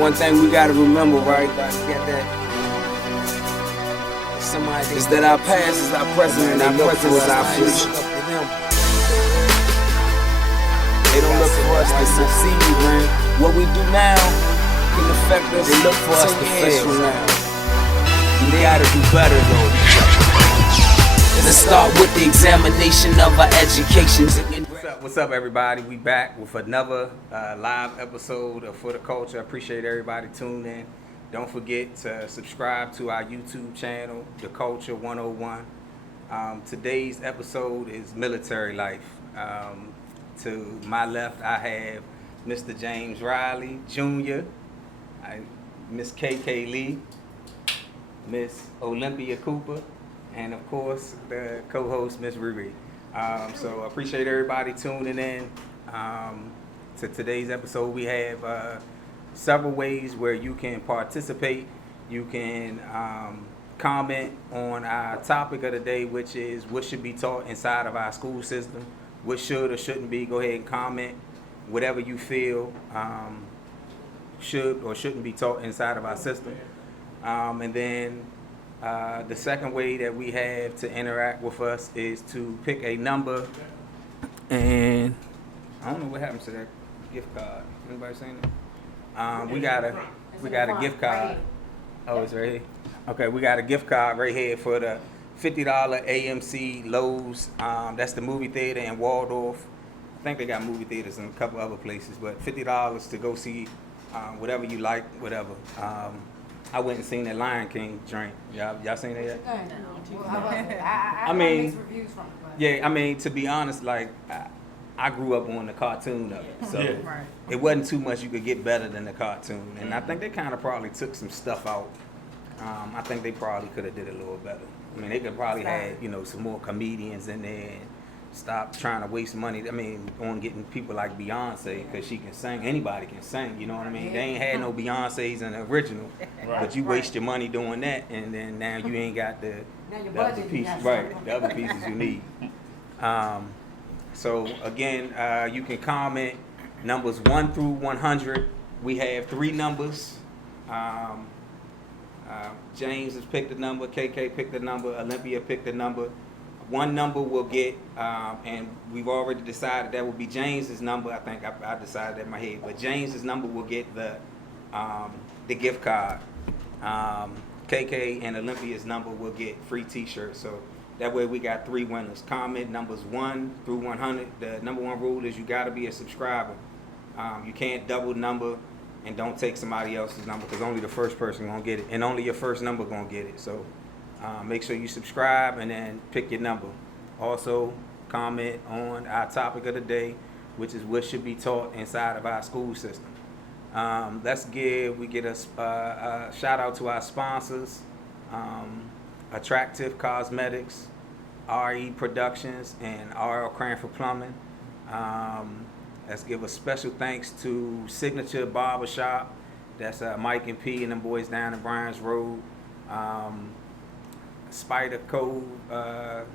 One thing we gotta remember, right? Get that. Is that our past is our present and our present is our future. They don't look for us to succeed, man. What we do now can affect us. They look for us to fail now. We gotta do better though. Let's start with the examination of our education. What's up, everybody? We back with another live episode of For the Culture. I appreciate everybody tuning in. Don't forget to subscribe to our YouTube channel, The Culture 101. Today's episode is military life. To my left, I have Mr. James Riley Jr., Miss Kaykay Lee, Miss Olympia Cooper, and of course the co-host Miss Riri. So I appreciate everybody tuning in to today's episode. We have several ways where you can participate. You can comment on our topic of the day, which is what should be taught inside of our school system. What should or shouldn't be. Go ahead and comment whatever you feel should or shouldn't be taught inside of our system. And then the second way that we have to interact with us is to pick a number. And I don't know what happens to that gift card. Anybody seen it? We got a gift card. Oh, it's right here. Okay, we got a gift card right here for the $50 AMC Lowe's. That's the movie theater in Waldorf. I think they got movie theaters in a couple other places, but $50 to go see whatever you like, whatever. I went and seen that Lion King joint. Y'all seen that yet? No. I mean, mixed reviews from it. But. Yeah, I mean, to be honest, like I grew up on the cartoon of it, so it wasn't too much you could get better than the cartoon. And I think they kind of probably took some stuff out. I think they probably could have did it a little better. I mean, they could probably had some more comedians in there and stop trying to waste money. I mean, on getting people like Beyonce because she can sing. Anybody can sing. You know what I mean? They ain't had no Beyonces in the original, but you waste your money doing that, and then now you ain't got the other pieces. Right, the other pieces you need. So again, you can comment numbers 1 through 100. We have 3 numbers. James has picked a number, KK picked a number, Olympia picked a number. One number will get, and we've already decided that will be James's number. I think I decided that in my head, but James's number will get the gift card. KK and Olympia's number will get free T-shirts. So that way we got 3 winners. Comment numbers 1 through 100. The number 1 rule is you got to be a subscriber. You can't double number. And don't take somebody else's number because only the first person gonna get it, and only your first number gonna get it. So make sure you subscribe and then pick your number. Also, comment on our topic of the day, which is what should be taught inside of our school system. We get a shout out to our sponsors, Attractive Cosmetics, RE Productions, and RL Cranford Plumbing. Let's give a special thanks to Signature Barbershop. That's Mike and P and them boys down in Bryans Road. Spider Cove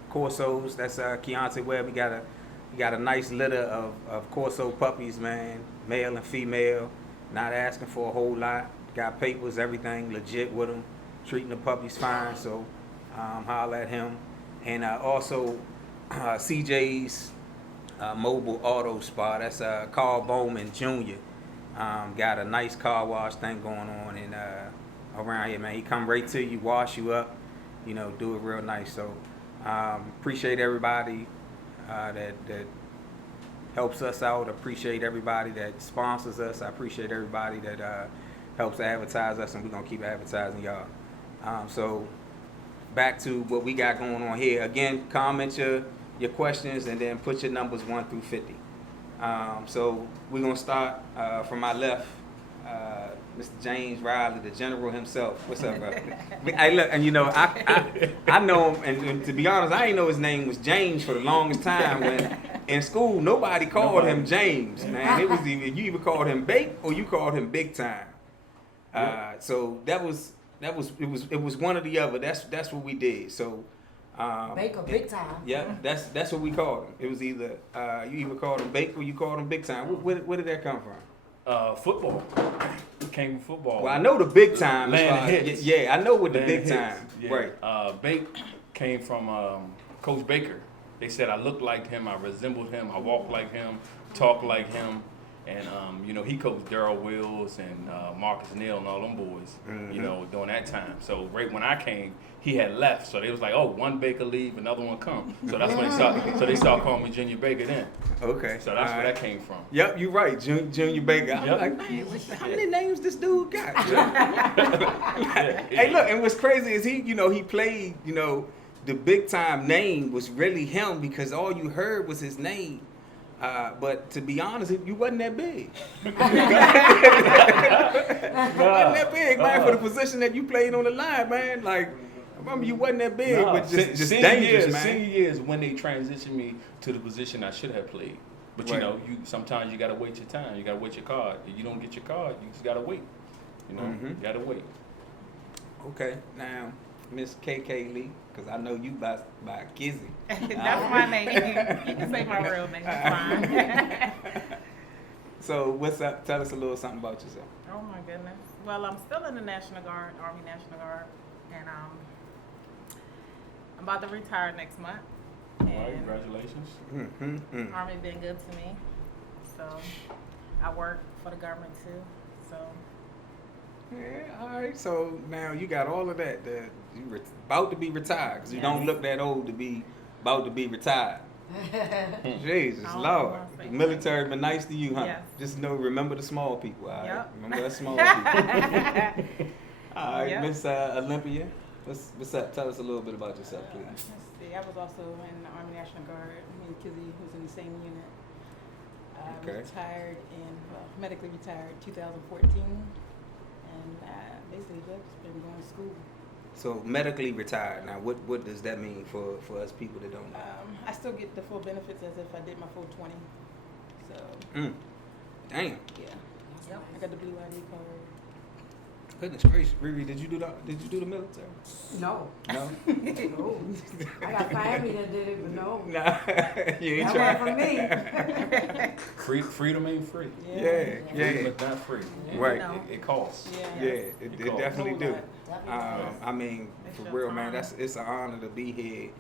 Corsos. That's Keontae Webb. We got a nice litter of Corso puppies, man, male and female. Not asking for a whole lot. Got papers, everything legit with them. Treating the puppies fine. So holler at him. And also CJ's. Mobile Auto Spa. That's Carl Bowman Jr. Got a nice car wash thing going on and around here, man. He come right to you, wash you up, do it real nice. So appreciate everybody that helps us out. Appreciate everybody that sponsors us. I appreciate everybody that helps advertise us, and we're gonna keep advertising y'all. So back to what we got going on here. Again, comment your questions and then put your numbers 1 through 50. So we're gonna start from my left, Mr. James Riley, the general himself. What's up, bro? Hey, look, and I know him, and to be honest, I didn't know his name was James for the longest time. When in school, nobody called him James, man. It was you either called him Bake or you called him Big Time. So it was one or the other. That's what we did. So. Bake or Big Time. Yeah, that's what we called him. It was either you either called him Bake or you called him Big Time. Where did that come from? Football. Came from football. Well, I know the big time. Landing hits. Yeah, I know what the Landing big time. hits. Right. Bake came from Coach Baker. They said I looked like him, I resembled him, I walked like him, talked like him. And, he coached Darryl Wills and Marcus Neal and all them boys, during that time. So right when I came, he had left. So they was like, oh, one Baker leave, another one come. So that's when they started calling me Junior Baker then. Okay. So that's where that came from. Yep, you're right, Junior Baker. I'm Yep. like, man, how many names this dude got? Hey, look, and what's crazy is he played, the big time name was really him because all you heard was his name. But to be honest, you wasn't that big. You wasn't that big, man, for the position that you played on the line, man. Like, I remember you wasn't that big, but just dangerous, man. Senior year is when they transitioned me to the position I should have played. But Right. you sometimes you gotta wait your time. You gotta wait your card. If you don't get your card, you just gotta wait. You gotta wait. Okay, now Miss Kaykay Lee, because I know you by Kizzy. That's my name. You can say my real name. It's fine. So what's up? Tell us a little something about yourself. Oh my goodness. Well, I'm still in the National Guard, Army National Guard, and I'm about to retire next month. All right, And congratulations. Army been good to me, so I work for the government too. So Yeah, all right. So now you got all of that. You about to be retired because you don't look that old to be about to be retired. Jesus I don't Lord, wanna say the military been nice to you, huh? Yes. Just remember the small people. All right, Yep. remember the small people. All right, Yep. Miss Olympia, what's up? Tell us a little bit about yourself, please. Let's see, I was also in the Army National Guard. Me and Kizzy was in the same unit. I Okay. retired medically retired 2014. And basically just been going to school. So medically retired. Now, what does that mean for us people that don't know? I still get the full benefits as if I did my full 20. So, Damn. yeah. Yep. I got the blue ID card. Goodness gracious, Riri, did you do the military? No. No. No. I got family that did it, but no. Nah, you ain't That trying. wasn't for me. Freedom ain't free. Yeah. Freedom is not free. Right. No. It costs. Yeah, it costs. definitely do. Definitely. I mean, It's for your real, man, honor. it's an honor to be here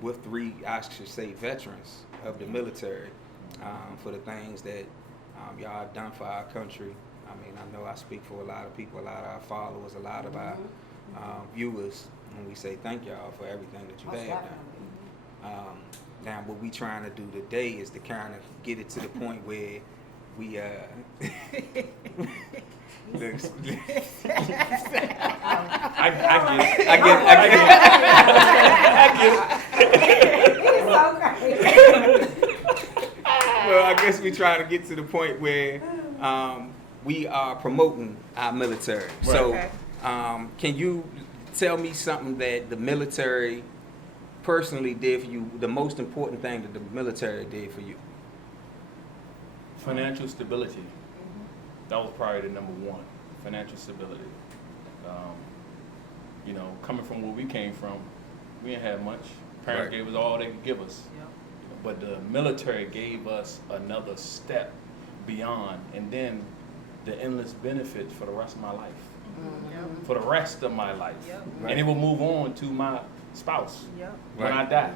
with three, I should say, veterans of the military for the things that y'all have done for our country. I mean, I know I speak for a lot of people, a lot of our followers, a lot of our viewers when we say thank y'all for everything that you Most have done. Now, what we trying to do today is to kind of get it to the point where we Well, I guess we trying to get to the point where we are promoting our military. So, Okay. can you tell me something that the military personally did for you? The most important thing that the military did for you? Financial stability. That was probably the number one. Financial stability. Coming from where we came from, we didn't have much. Parents Right. gave us all they could give us. But the military gave us another step beyond, and then the endless benefits for the rest of my life. Yep. For the rest of my life. Yep. And it will move on to my spouse Yep. when Right. I die.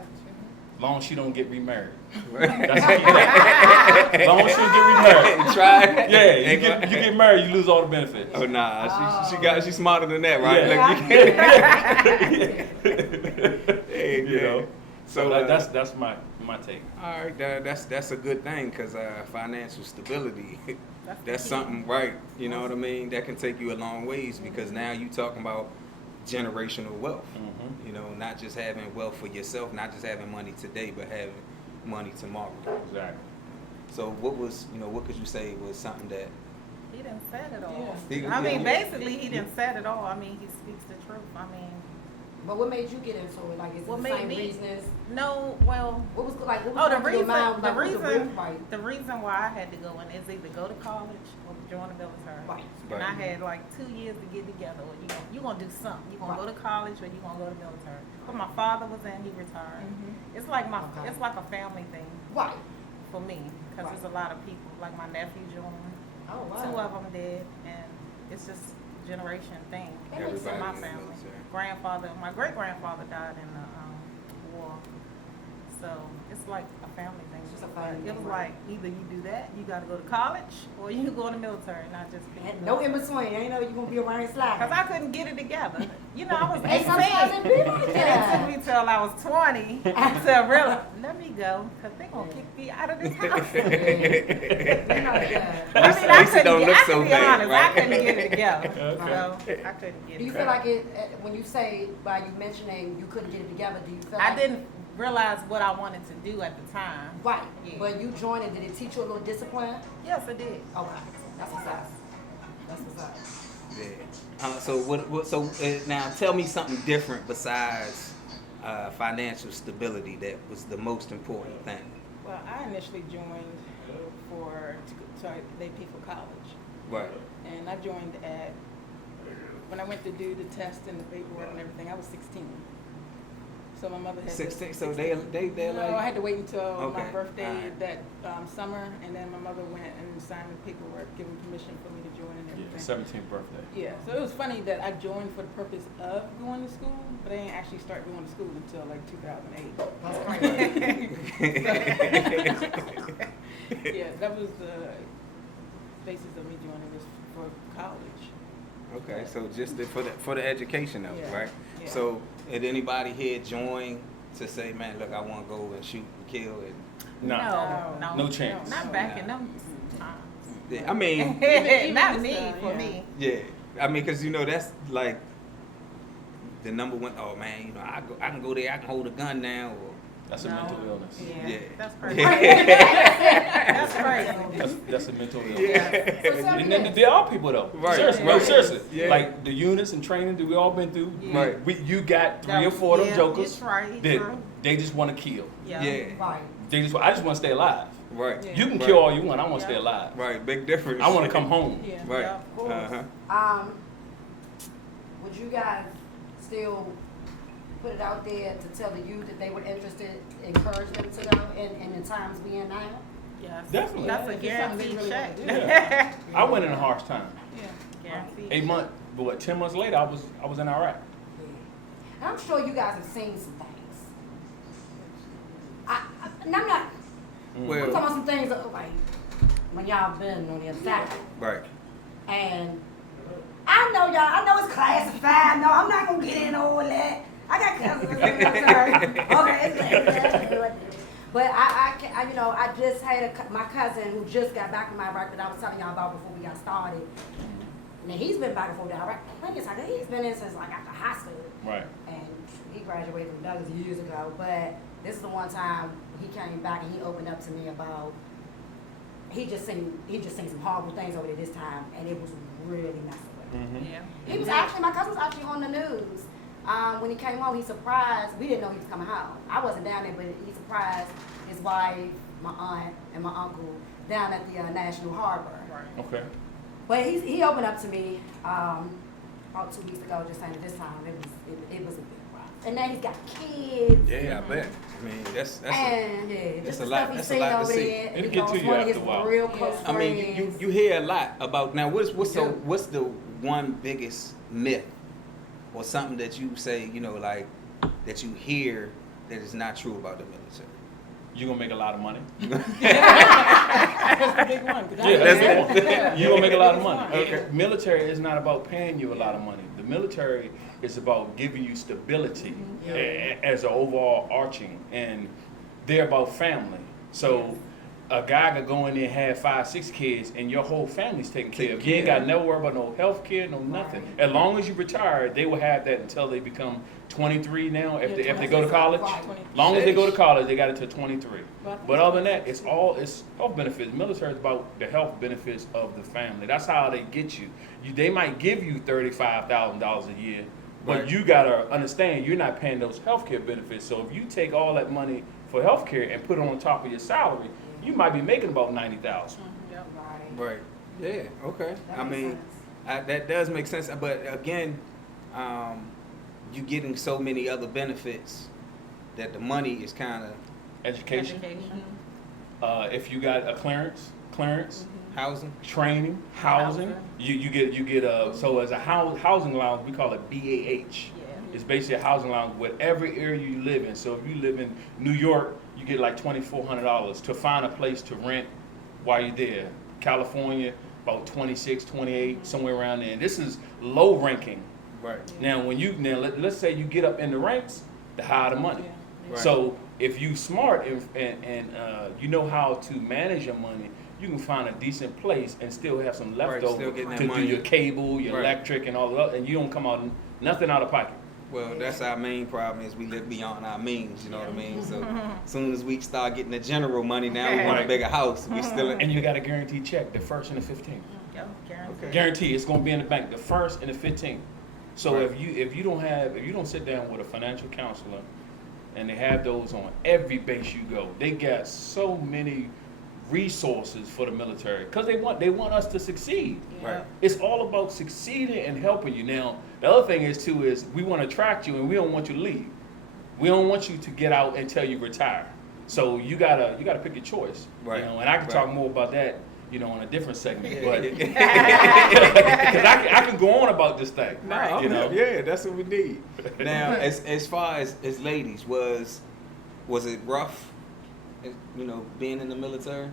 As long as she don't get remarried. That's the key. As long as she don't get remarried. Try. Yeah, you get married, you lose all the benefits. Oh nah, she's smarter than that, right? Yeah. Look, you know. So So that's my take. all right. That's a good thing because financial stability. That's That's key. something, right? You know what I mean? That can take you a long ways because now you talking about generational wealth. Mhm. You know, not just having wealth for yourself, not just having money today, but having money tomorrow. Exactly. So what could you say was something that? He didn't say it all. Yeah. I mean, basically, he didn't say it all. I mean, he speaks the truth. I mean, But what made you get into it? Like, is it What the made same me- reasons? no, well, What was like? What was oh, the going through your reason, mind? the Like, what was reason, right? the reason why I had to go in is either go to college or join the military. Right. And I Right. had like 2 years to get together. Or you gonna do something. You gonna go to college or you gonna go to military. But my father was in. He retired. It's like Okay. it's like a family thing Right. for me because Right. there's a lot of people like my nephew joined. Oh, wow. 2 of them dead, and it's just a generation thing. That makes In my Everybody in the family. military. My great grandfather died in the war, so it's like a family thing. It's a But family it was thing, right. like either you do that, you got to go to college, or you go in the military, not just be. And no in between. Ain't know you're gonna be around here sliding. Because I couldn't get it together. You know, I was Hey, sometimes it be 18. like And it that. took me till I was 20 to really, let me go, because they're going to kick me out of this house. You know that. I mean, I Lisa couldn't don't get, look I so can be bad, honest, right? I couldn't get it together. Okay. So, I couldn't get Do it you feel like it, when you say, by you mentioning you couldn't get it together, do you feel like? I didn't realize what I wanted to do at the time. Right. Yeah. But you joined it, did it teach you a little discipline? Yes, I did. Okay. That's what's up. That's what's up. Yeah. So now tell me something different besides financial stability that was the most important thing. Well, I initially joined they pay for college. Right. And I joined when I went to do the test and the paperwork and everything, I was 16. So my mother had 16. So they're No, like. I had to wait until my Okay, birthday alright. that summer, and then my mother went and signed the paperwork, giving permission for me to join and Yeah, everything. 17th birthday. Yeah, so it was funny that I joined for the purpose of going to school, but I didn't actually start going to school until like 2008. Yeah, that was the basis of me joining this for college. Okay, so just for the education of it, Yeah, right? yeah. So, did anybody here join to say, man, look, I want to go and shoot and kill and? No. No chance. Not back in them times. Yeah, I mean, Not this me, time, for yeah. me. yeah, I mean, cause that's like the number one. Oh man, I can go there, I can hold a gun now, or That's a No. mental illness. Yeah, Yeah. that's crazy. That's crazy. That's a mental illness. yeah, So tell me And then this. there are people though. Right, Seriously, right. no, seriously. Yeah. Like the units and training that we all been through. Yeah. Right. You got 3 or 4 of them Yeah, jokers it's right, that true. they just want to kill. Yeah. yeah, Right. I just want to stay alive. right, Yeah. You can Right. kill all you want. I want to stay Yeah. alive. right. Big difference. I want to come home. Yeah. Right. Yeah, of course. Uh-huh. Would you guys still put it out there to tell the youth that they were interested, encourage them to go in the times we in now? Yes. Definitely. That's a If it's something they guaranteed really check. wanna do. Yeah. I went in a harsh time. Yeah. Guaranteed. 8 months, but what, 10 months later, I was in Iraq. And I'm sure you guys have seen some things. And I'm not, I'm Well, talking about some things that, like, when y'all been on the other side. right. And I know it's classified. No, I'm not gonna get into all that. I got cousins in the military. Okay, it's but I just had my cousin who just got back from Iraq that I was telling y'all about before we got started. And he's been back and forth to Iraq. He's been in since like after high school. Right. And he graduated from Douglas years ago. But this is the one time he came back and he opened up to me about he just seen some horrible things over there this time, and it was really messing with him. Mm-hmm. Yeah. My cousin was actually on the news. When he came home, he surprised, we didn't know he was coming home. I wasn't down there, but he surprised his wife, my aunt, and my uncle down at the National Harbor. Right. Okay. But he opened up to me about 2 weeks ago, just saying that this time it was a big rock. And now he's got kids. Yeah, I bet. I mean, that's And yeah, that's just a the lot- stuff he's that's a seen lot to over see. there. And It'll he get goes to you one of after his a while. real close I mean, friends. you hear a lot about now. What's You the one biggest myth or something that you say like that you hear that is not true about the military? You're gonna make a lot of money. That's the big one. 'cause Yeah, that's it. it. Yeah. You're gonna make a lot of money. Okay. Military is not about paying you a lot of money. The military is about giving you stability as an overall arching, and they're about family. So a guy could go in there and have 5, 6 kids, and your whole family's taken care of. You ain't got to never worry about no health care, no nothing. As long as you retire, they will have that until they become 23 now. If they go to college, Right. long as they go to college, they got it to 23. Well, But other than that, it's health benefits. Military is about the health benefits of the family. That's how they get you. They might give you $35,000 a year, but Right. you gotta understand you're not paying those health care benefits. So if you take all that money for health care and put it on top of your salary, you might be making about 90,000. Yep. Right. Right. Yeah. Okay. That I makes mean, sense. that does make sense. But again, you getting so many other benefits that the money is kind of Education. Education. If you got a clearance, Housing. training, housing. You get so as a housing allowance, we call it BAH. It's basically a housing allowance with every area you live in. So if you live in New York, you get like $2,400 to find a place to rent while you're there. California, about 26, 28, somewhere around there. And this is low ranking. Right. Now let's say you get up in the ranks, the higher the money. Right. So if you smart and you know how to manage your money, you can find a decent place and still have some leftover still getting that to money. do your cable, your electric, and all of that, and you don't come out nothing out of pocket. Well, that's our main problem is we live beyond our means, you know what I mean? So as soon as we start getting the general money, now we want a bigger house. We still in, And you got a guaranteed check, the 1st and the 15th. Yep, guaranteed. Guarantee it's going to be in the bank, the 1st and the 15th. So Right. if you don't sit down with a financial counselor, and they have those on every base you go, they got so many resources for the military because they want us to succeed. Right. It's all about succeeding and helping you. Now, the other thing is we want to attract you and we don't want you to leave. We don't want you to get out until you retire. So you gotta pick your choice. Right. You know, and I can Right. talk more about that, on a different segment. Yeah. But because I can go on about this thing. Nah, you know. yeah, that's what we need. Now, as far as ladies, was it rough? Being in the military.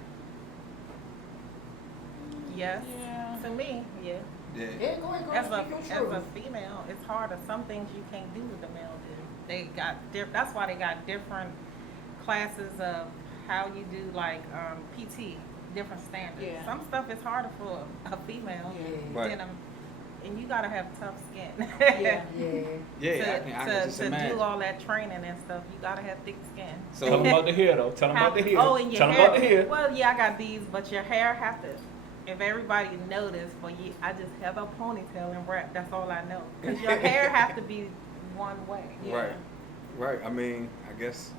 Yes. Yeah. To me, yeah. Yeah. Yeah, go ahead, As speak your a truth. female, it's harder. Some things you can't do with the male do. They got that's why they got different classes of how you do like PT, different standards. Yeah. Some stuff is harder for a female Yeah. Right. than and you gotta have tough skin. Yeah. Yeah. Yeah, I can just to imagine. do all that training and stuff, you gotta have thick skin. Tell them about the hair, though. Tell them about the hair. Oh, and your Tell them hair. about the hair. Well, yeah, I got these, but your hair have to. If everybody noticed, I just have a ponytail and wrap. That's all I know. Because your hair have to be one way. Right. Right. I mean, I guess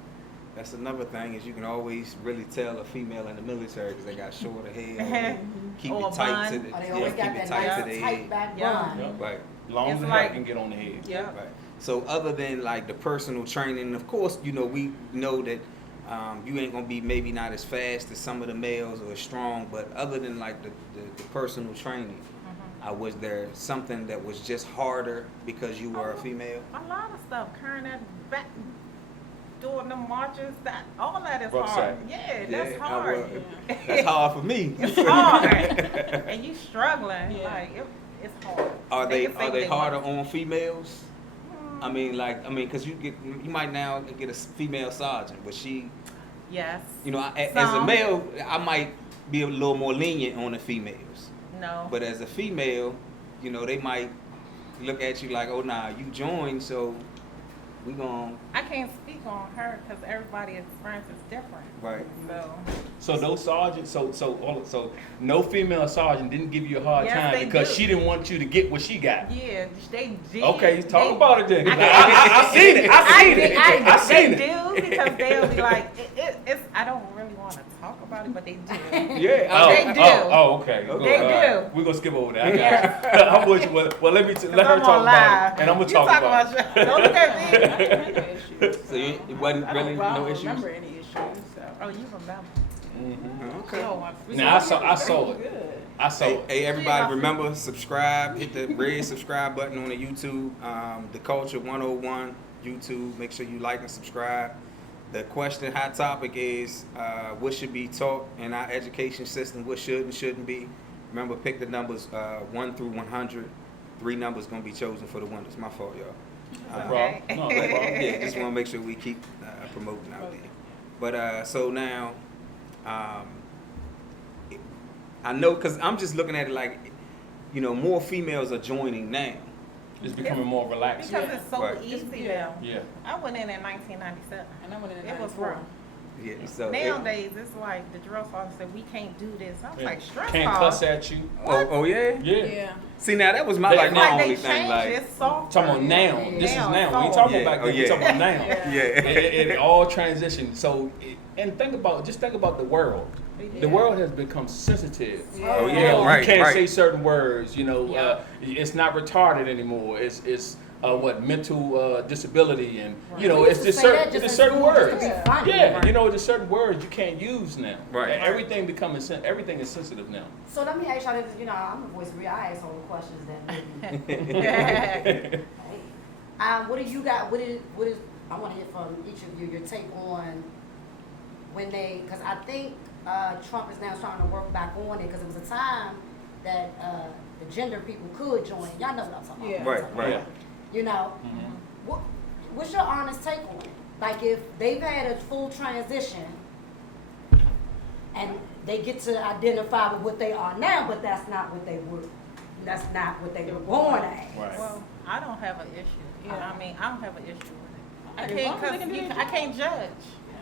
that's another thing is you can always really tell a female in the military because they got shorter hair. Keep Or it tight bun. to the Oh, they always keep got it that tight to nice the tight head. back Yeah. bun. Yep. Right. Long as It's the hair like- can get on the head. Yeah. Right. So other than like the personal training, of course, we know that you ain't gonna be maybe not as fast as some of the males or as strong, but other than like the personal training, was there something that was just harder because you were a female? A lot of stuff. Carrying that back, doing the marches, all that is Rucksack. hard. Yeah, that's hard. That's hard for me. It's hard. And you struggling. Yeah. Like, it's hard. Are They they can say are they what harder want. on females? I mean, because you might now get a female sergeant, but she, Yes. as a Some. male, I might be a little more lenient on the females. No. But as a female, they might look at you like, oh, nah, you joined, so we gon' I can't speak on her because everybody's experience is different. right. So So no sergeant, so no female sergeant didn't give you a hard Yes, time they because do. she didn't want you to get what she got. yeah, they did. Okay, talk They- about it then. 'Cause I seen it. I seen it. I seen They it. do because they'll be like, it's. I don't really want to talk about it, but they do. Yeah. Oh, They do. Okay. Go They ahead. do. We're gonna skip over that. I got you. I'm with you. Well, let her I'm talk on about live. it, and I'm gonna You talk about it. your- Don't look at me. I don't have no issues. So it wasn't I really don't no issues? remember any issues. So. Oh, you remember? Okay. Now I saw it. Good. I saw Hey, it. hey, everybody, remember, subscribe. Hit the red subscribe button on the YouTube. The Culture 101 YouTube. Make sure you like and subscribe. The question, hot topic is what should be taught in our education system, what should and shouldn't be. Remember, pick the numbers 1 through 100. 3 numbers going to be chosen for the winners. My fault, y'all. No Okay. problem. No But, problem. yeah, just want to make sure we keep promoting out there. But so now, I know because I'm just looking at it like, more females are joining now. It's becoming more relaxed. Because it's so Right. easy Yeah. now. Yeah. I went in 1997. And I went in It was 94. rough. Yeah. So Nowadays, it's like the drill sergeant said, we can't do this. I was like, stress Can't ball. cuss at you. oh yeah. Yeah. Yeah. See now that was my They- like It's my like only they thing changed like. it softer. Talking about now. This is now. We ain't talking Yeah. about Oh, then. We yeah. talking about now. Yeah. Yeah. It all transitioned. So, and think about the world. The world has become sensitive. Oh You yeah. know, Right. you can't right. say certain words. Yeah. It's not retarded anymore. It's mental disability, and you know, We it's used just to say that certain, just it's in certain school just to words. be funny. Yeah, you know, there's certain words you can't use now. Right. And everything everything is sensitive now. So let me ask y'all this, you know, I'm gonna voice real, I ask all the questions that maybe. Yeah. What do you got, what is, I wanna hear from each of you, your take on when they, cause I think, Trump is now trying to work back on it, cause it was a time that, the gender people could join, y'all know what I'm talking about. Yeah. Right. You know, what's your honest take on it? Like if they've had a full transition and they get to identify with what they are now, but that's not what they were born as. Right. Well, I don't have an issue. You know what I mean? I don't have an issue with it. I As can't, long as they cause can do their I can't judge.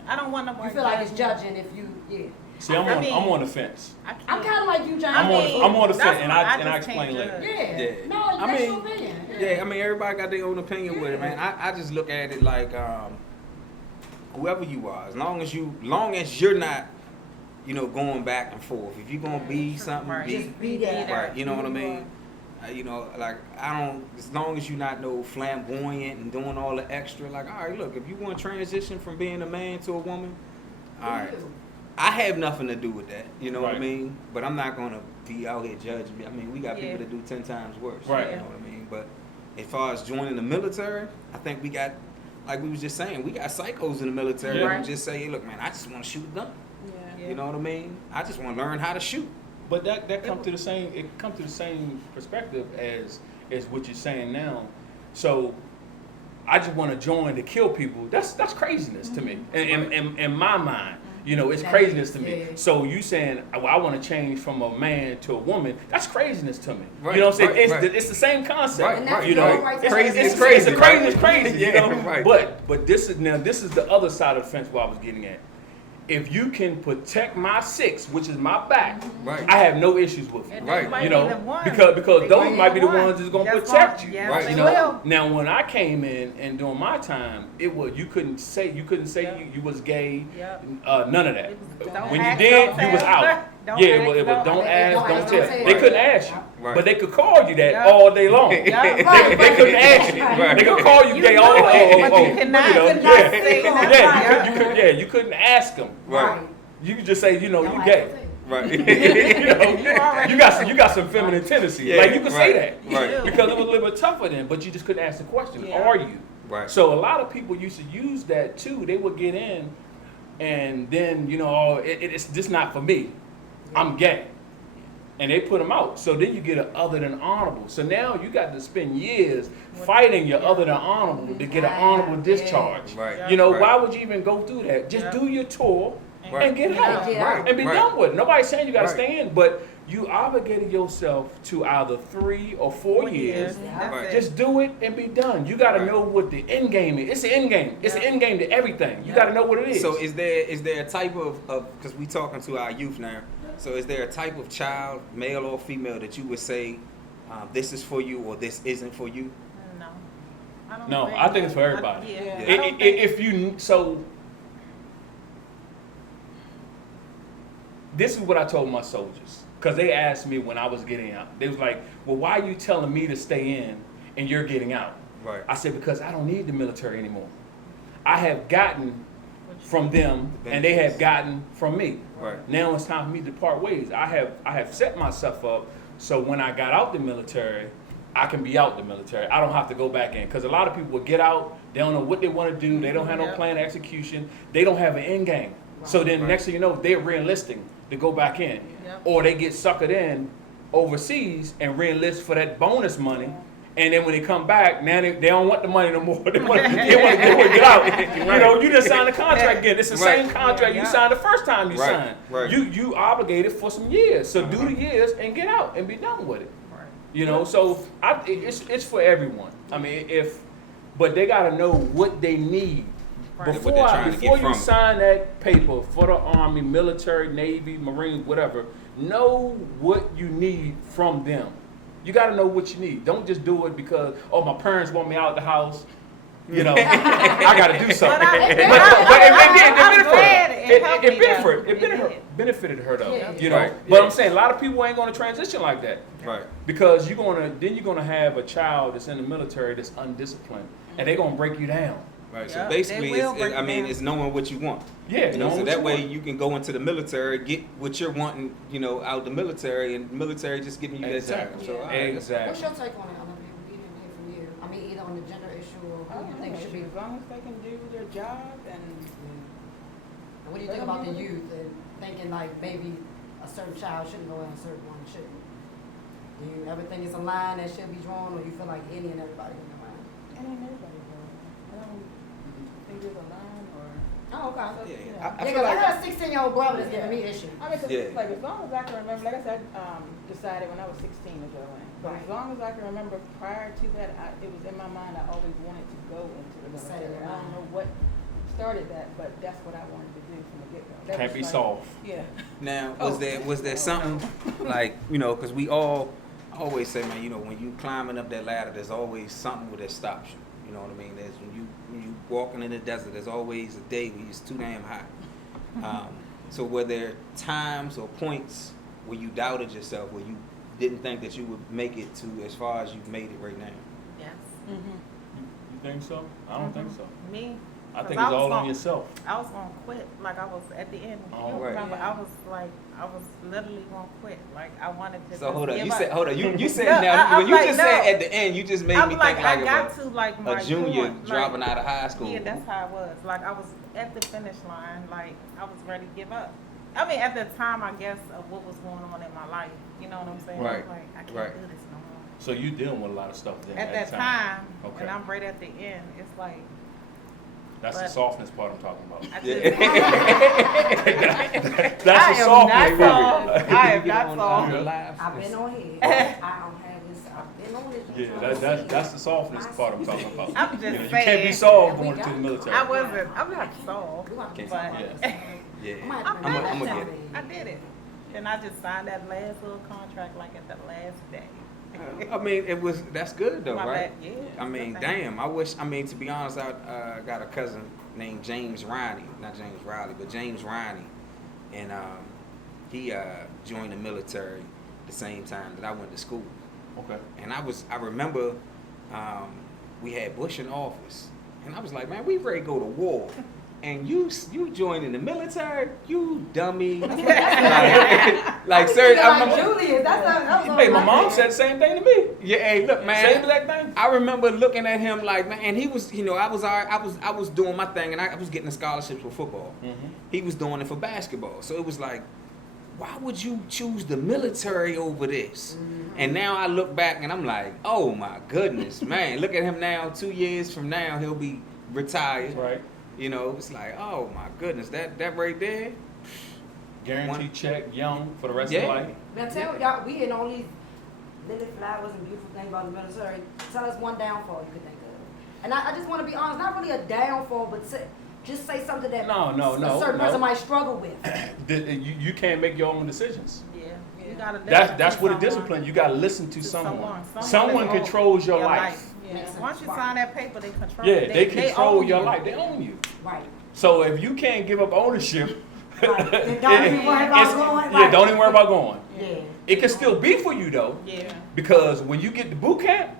I don't want nobody. You feel like it's judging me. judging if you, yeah. See, I mean, I'm on the fence. I can't. I'm kind of like you, John. I'm on the that's fence, and what I just explain can't later. judge. Yeah. Yeah. No, I that's mean, your opinion. Yeah, I mean, everybody got their own opinion with it, man. I just look at it like whoever you are, as long as you're not, you know, going back and forth. If you're gonna be something, Right. Just be that. right. You know what I Who you mean? You know, like I don't. As long as you're not no flamboyant and doing all the extra, like, all right, look, if you want to transition from being a man to a woman, all right. I have nothing to do with that, you know what I Right. mean? But I'm not gonna be out here judging me. I mean, we got Yeah. people that do 10 times worse, Right. you know what I mean? But as far as joining the military, I think we got, like we was just saying, we got psychos in the military Yeah. who just say, hey, look, man, I just want to shoot a gun. Yeah. You know what I mean? I just want to learn how to shoot. But that come to the same. It come to the same perspective as what you're saying now. So I just want to join to kill people. That's craziness to me. In my mind, you know, it's That craziness is, to me. yeah. So you saying, well, I want to change from a man to a woman? That's craziness to me. Right, You know what I'm saying? right, it's, right. it's the same concept. Right, And that's right, You know, all right there. Crazy it's is crazy. crazy, Crazy right? is crazy. Yeah, You know? right. But this is the other side of the fence where I was getting at. If you can protect my six, which is my back, Right. I have no issues with it. And Right. they might You be know, the ones. because They those might be the one. ones that's gonna That's protect right. you. Yes, Right. they You know, will. now when I came in and during my time, it was you couldn't say Yeah. you was gay, Yep. None of that. It was, don't When you ask, did, don't you was tell. out. Don't Yeah, ask, it was don't ask, Don't don't ask, tell. don't tell. They couldn't ask you, Right. but they could call you that Yeah. all day long. Yeah. They couldn't ask you. Right. They could call you You gay know all it, day. but you cannot yeah. say that. Yeah, you couldn't ask them. Right. You could just say, you know, Don't you ask gay. them. Right. You know, already you got some feminine tendency. Yeah, Like you can say right, that right. because it was a little bit tougher then, but you just couldn't ask the question. Yeah. Are you? Right. So a lot of people used to use that too. They would get in, and then it's just not for me. I'm gay, and they put them out. So then you get an other than honorable. So now you got to spend years fighting your other than honorable to get an honorable discharge. Right. You know, Right. why would you even go through that? Just Yeah. do your tour Right. and get out. Get Right. out. And be Right. done with it. Nobody's saying you got to Right. stay in, but you obligated yourself to either 3 or 4 years. That's Right. it. Just do it and be done. You got to Right. know what the end game is. It's the end game. It's the Yeah. end game to everything. You Yeah. got to know what it is. So is there a type of because we talking to our youth now, so is there a type of child, male or female, that you would say this is for you or this isn't for you? No. I don't No, I think it's for everybody. Yeah. Yeah. I don't think- If you this is what I told my soldiers, because they asked me when I was getting out. They was like, well, why are you telling me to stay in and you're getting out? Right. I said, because I don't need the military anymore. I have gotten from them and they have gotten from me. Right. Now it's time for me to part ways. I have set myself up so when I got out the military, I can be out the military. I don't have to go back in, because a lot of people will get out, they don't know what they want to do, they don't have no Yep. plan of execution, they don't have an end game. So then Right. next thing you know, they're re-enlisting to go back in. Yep. Or they get suckered in overseas and re-enlist for that bonus money. And then when they come back, now they don't want the money no more. They want to get out. You know, you just signed a contract again. It's the Right. same contract you Yeah. signed the first time you Right. signed. Right. You obligated for some years. So do Uh-huh. the years and get out and be done with it. Right. You know, so it's for everyone. I mean, but they got to know what they need. Right. What they're trying to get Before you from it. sign that paper for the Army, military, Navy, Marines, whatever, know what you need from them. You got to know what you need. Don't just do it because, oh, my parents want me out the house. You know, I got to do something. But But it did. They did it for them. helped me, though. benefited her though. Yeah. You know, Right. but Yeah. I'm saying a lot of people ain't gonna transition like that. Right. Because you're gonna have a child that's in the military that's undisciplined, and they're gonna break you down. Right. So Yep, basically, they will break I mean, down. it's knowing what you want. Yeah, You know, so knowing what that you way want. you can go into the military, get what you're wanting, you know, out the military, and the military just giving you that time. Exactly. So, all right, What's Exactly. your take on it, Olympia? We didn't hear from you. I mean, either on the gender issue or I who you don't think know, should be. as long as they can do their job and And what do you think about the youth and thinking like maybe a certain child shouldn't go and a certain one shouldn't? Do you ever think it's a line that should be drawn, or you feel like any and everybody in the line? I mean, everybody knows. I don't think there's a line or. Oh, okay. Yeah, Yeah, I 'cause feel like I got a 16-year-old brother that's giving me issues. I mean, 'cause Yeah. it's like as long as I can remember, like I said, decided when I was 16 to go in. But Right. as long as I can remember prior to that, it was in my mind, I always wanted to go into the Set it military. I don't in know what started that, but that's what I wanted to do from the get-go. That Can't was be like- soft. Yeah. now, Oh. was there something like, you know, because we all I always say, man, you know, when you climbing up that ladder, there's always something that stops you. You know what I mean? There's when you walking in the desert, there's always a day when it's too damn hot. So were there times or points where you doubted yourself, where you didn't think that you would make it to as far as you've made it right now? Yes. You think so? I don't think so. Me. I 'Cause think it's was all on gonna- yourself. I was gonna quit. Like I was at the end. Oh, You right. remember? Yeah. I was literally gonna quit. Like I wanted to. So just hold up, give you up. said you said No, now I'm when you like, just no. said at the end, you just made I'm me like, think I like got of to like my a junior point, dropping like, out of high school. Yeah, that's how it was. Like I was at the finish line. Like I was ready to give up. I mean, at the time, I guess of what was going on in my life. You know what I'm saying? Right, Like I can't right. do this no more. So you dealing with a lot of stuff then At that the time, Okay. when I'm right at the end, it's like That's the but- softness part I'm talking about. I Yeah. just. That's I the am softness. not baby. soft. I am You not on soft. the live. I've been on here. I don't have this. I've been on this. Yeah, that's the softness part I'm talking about. I'm just You know, you saying. can't be soft We going got into the it. military. I wasn't. I'm not soft. We want to Can't talk say about that. this. Yeah. I might I'm have to bring I'ma that get down. it. I did it, and I just signed that last little contract like at the last day. I mean, that's good though, My right? bad, yeah, I mean, that's the thing. damn. I mean, to be honest, I got a cousin named James Roney, not James Riley, but James Roney, and he joined the military the same time that I went to school. Okay. And I remember we had Bush in office, and I was like, man, we ready to go to war. And you joining the military, you dummy. like sir, I Like remember. Julius, that was Hey, my mom said the same thing to me. Yeah, hey, look, man. Same exact thing. I remember looking at him like, man, and he was, you know, I was doing my thing, and I was getting the scholarships for football. Mm-hmm. He was doing it for basketball, so it was like, why would you choose the military over this? And now I look back and I'm like, oh my goodness, man, look at him now. 2 years from now, he'll be retired. Right. You know, it's like, oh my goodness, that right there. Guaranteed check, young for the rest of Yeah. your life. Now tell y'all, we in all these lily flowers and beautiful things about the military. Tell us one downfall you could think of. And I just want to be honest, not really a downfall, but just say something that No, a certain person might struggle with. You can't make your own decisions. Yeah, you gotta. That's listen what to a discipline. someone. You got to listen to To someone. someone Someone is controls your your life. Yeah. Makes sense. Once you sign that paper, they control. Yeah, it. they control own your you. life. They own you. Right. So if you can't give up ownership, Right. Then don't even worry about it's- going. Yeah, Right. don't even worry about going. Yeah. It can still be for you though, Yeah. because when you get to boot camp,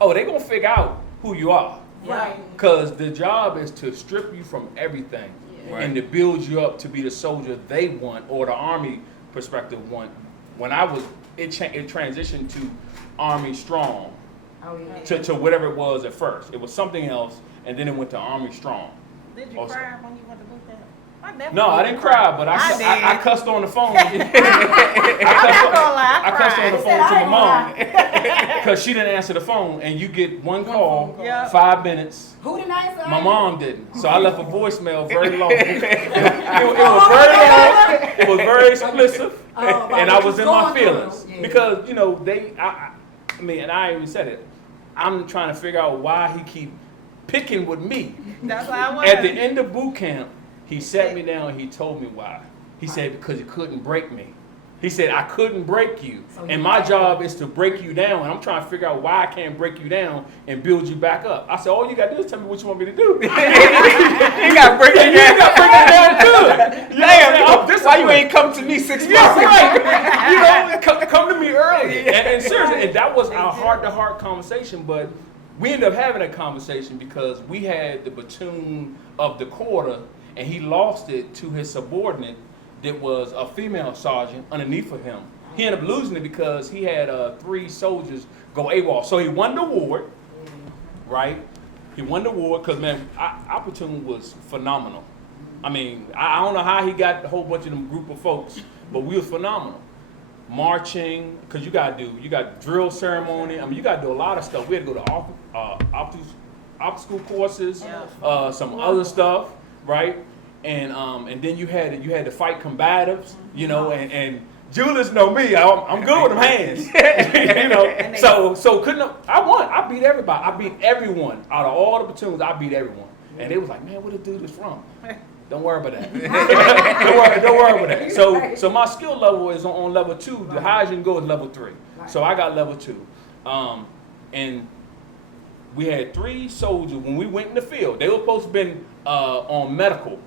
they're gonna figure out who you are. Right. Because the job is to strip you from everything Yeah. Right. and to build you up to be the soldier they want or the Army perspective want. When I was, it transitioned to Army Strong Oh yeah. to whatever it was at first. It was something else, and then it went to Army Strong. Did you Also- cry when you went to boot camp? I never No, I didn't cry, but I did. cussed on the phone. I'm not gonna lie, I cussed on cried. the He phone said, to "I my ain't mom because she didn't answer the phone, and you get one call, Yeah. 5 minutes. Who didn't answer? My mom didn't, so I left a voicemail very long. it was very long. It was very explicit, Oh, and I was in my going through. feelings Yeah. because I mean, and I even said it. I'm trying to figure out why he keep picking with me. That's why I was. At the end of boot camp, he sat me down and he told me why. He said because he couldn't break me. He said, I couldn't break you. So And you my had job is to break you down. And I'm trying to figure out why I can't break you down and build you back up. I said, all you got to do is tell me what you want me to do. You got to break And it you down. got to break it down good. You know what I'm saying? I'm Damn, why you disciplined. ain't come to me 6 months Yeah, ago? right. You know, come to me early. And seriously, and that was our heart-to-heart conversation. But we ended up having a conversation because we had the platoon of the quarter, and he lost it to his subordinate that was a female sergeant underneath of him. He ended up losing it because he had 3 soldiers go AWOL. So he won the award, right? He won the award because, man, our platoon was phenomenal. I mean, I don't know how he got a whole bunch of them group of folks, but we was phenomenal. Marching, because you got drill ceremony. I mean, you got to do a lot of stuff. We had to go to obstacle courses, some other stuff, right? And then you had to fight combatives, you know, and Julius know me. I'm good with them hands, you know. So I won. I beat everybody. I beat everyone out of all the platoons. I beat everyone, and they was like, man, where the dude is from? Don't worry about that. don't worry about that. So my skill level is on level 2. The highest you can go is level 3. So I got level 2, and we had 3 soldiers when we went in the field. They were supposed to have been on medical.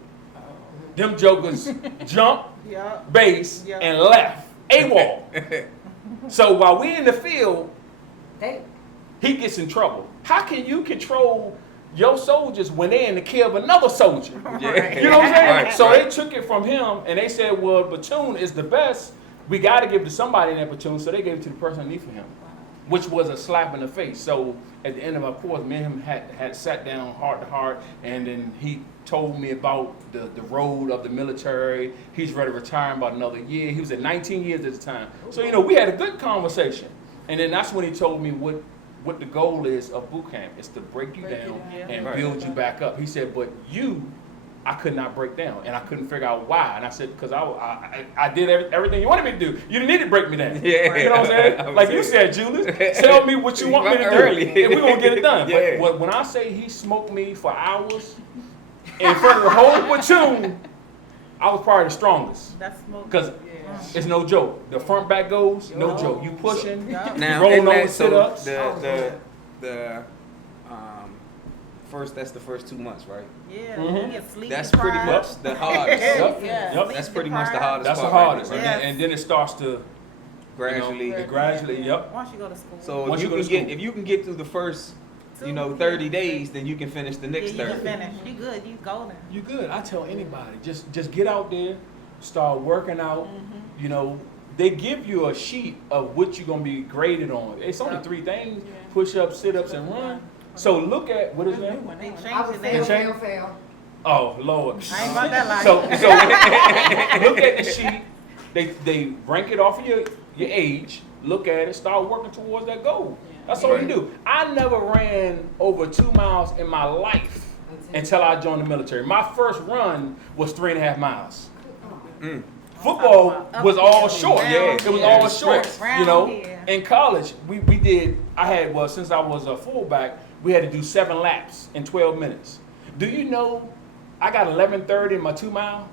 Them jokers jumped, base, and left. AWOL. So while we in the field, he gets in trouble. How can you control your soldiers when they're in the care of another soldier? Yeah. You know what I'm saying? Right, So right. they took it from him, and they said, well, platoon is the best. We got to give it to somebody in that platoon, so they gave it to the person underneath of him, which was a slap in the face. So at the end of our course, me and him had sat down heart to heart, and then he told me about the road of the military. He's ready to retire in about another year. He was at 19 years at the time. So, you know, we had a good conversation. And then that's when he told me what the goal is of boot camp. It's to break you down and build you back up. He said, but I could not break down, and I couldn't figure out why. And I said, because I did everything you wanted me to do. You didn't need to break me down. Yeah. You know what I'm saying? Like you said, Julius, tell me what you want me to do, Early. and we're going to get it done. Yeah. But when I say he smoked me for hours in front of the whole platoon, I was probably the strongest. That's smoke. Because it's no joke. The front back goes, no joke. You pushing, you Now, rolling in over that, so sit-ups. the first, that's the first 2 months, right? Yeah, Mhm. you get sleep That's pretty deprived. much the hardest. Yep. Yeah. That's pretty much the Sleep hardest That's the part right hardest. there, Yes. And then it starts to gradually. gradually, yep. Once you go to school. So Once if you you go can to get school. if you can get through the first, 30 days, then you can finish the yeah, next you can 30. finish. You good. You golden. You good. I tell anybody, just get out there, start working out. Mm-hmm. You know, they give you a sheet of what you're gonna be graded on. It's only 3 things: push-ups, sit-ups, and run. So look at what is that? They changed I was it fail, now. fail. Oh Lord. I ain't about that life. So look at the sheet. They rank it off of your age. Look at it. Start working towards that goal. That's all you do. I never ran over 2 miles in my life until I joined the military. My first run was 3.5 miles. Football was all short. Yeah, It was yeah. all short. Round You know, here. in college, we did. Since I was a fullback, we had to do 7 laps in 12 minutes. Do you know I got 11:30 in my 2 mile?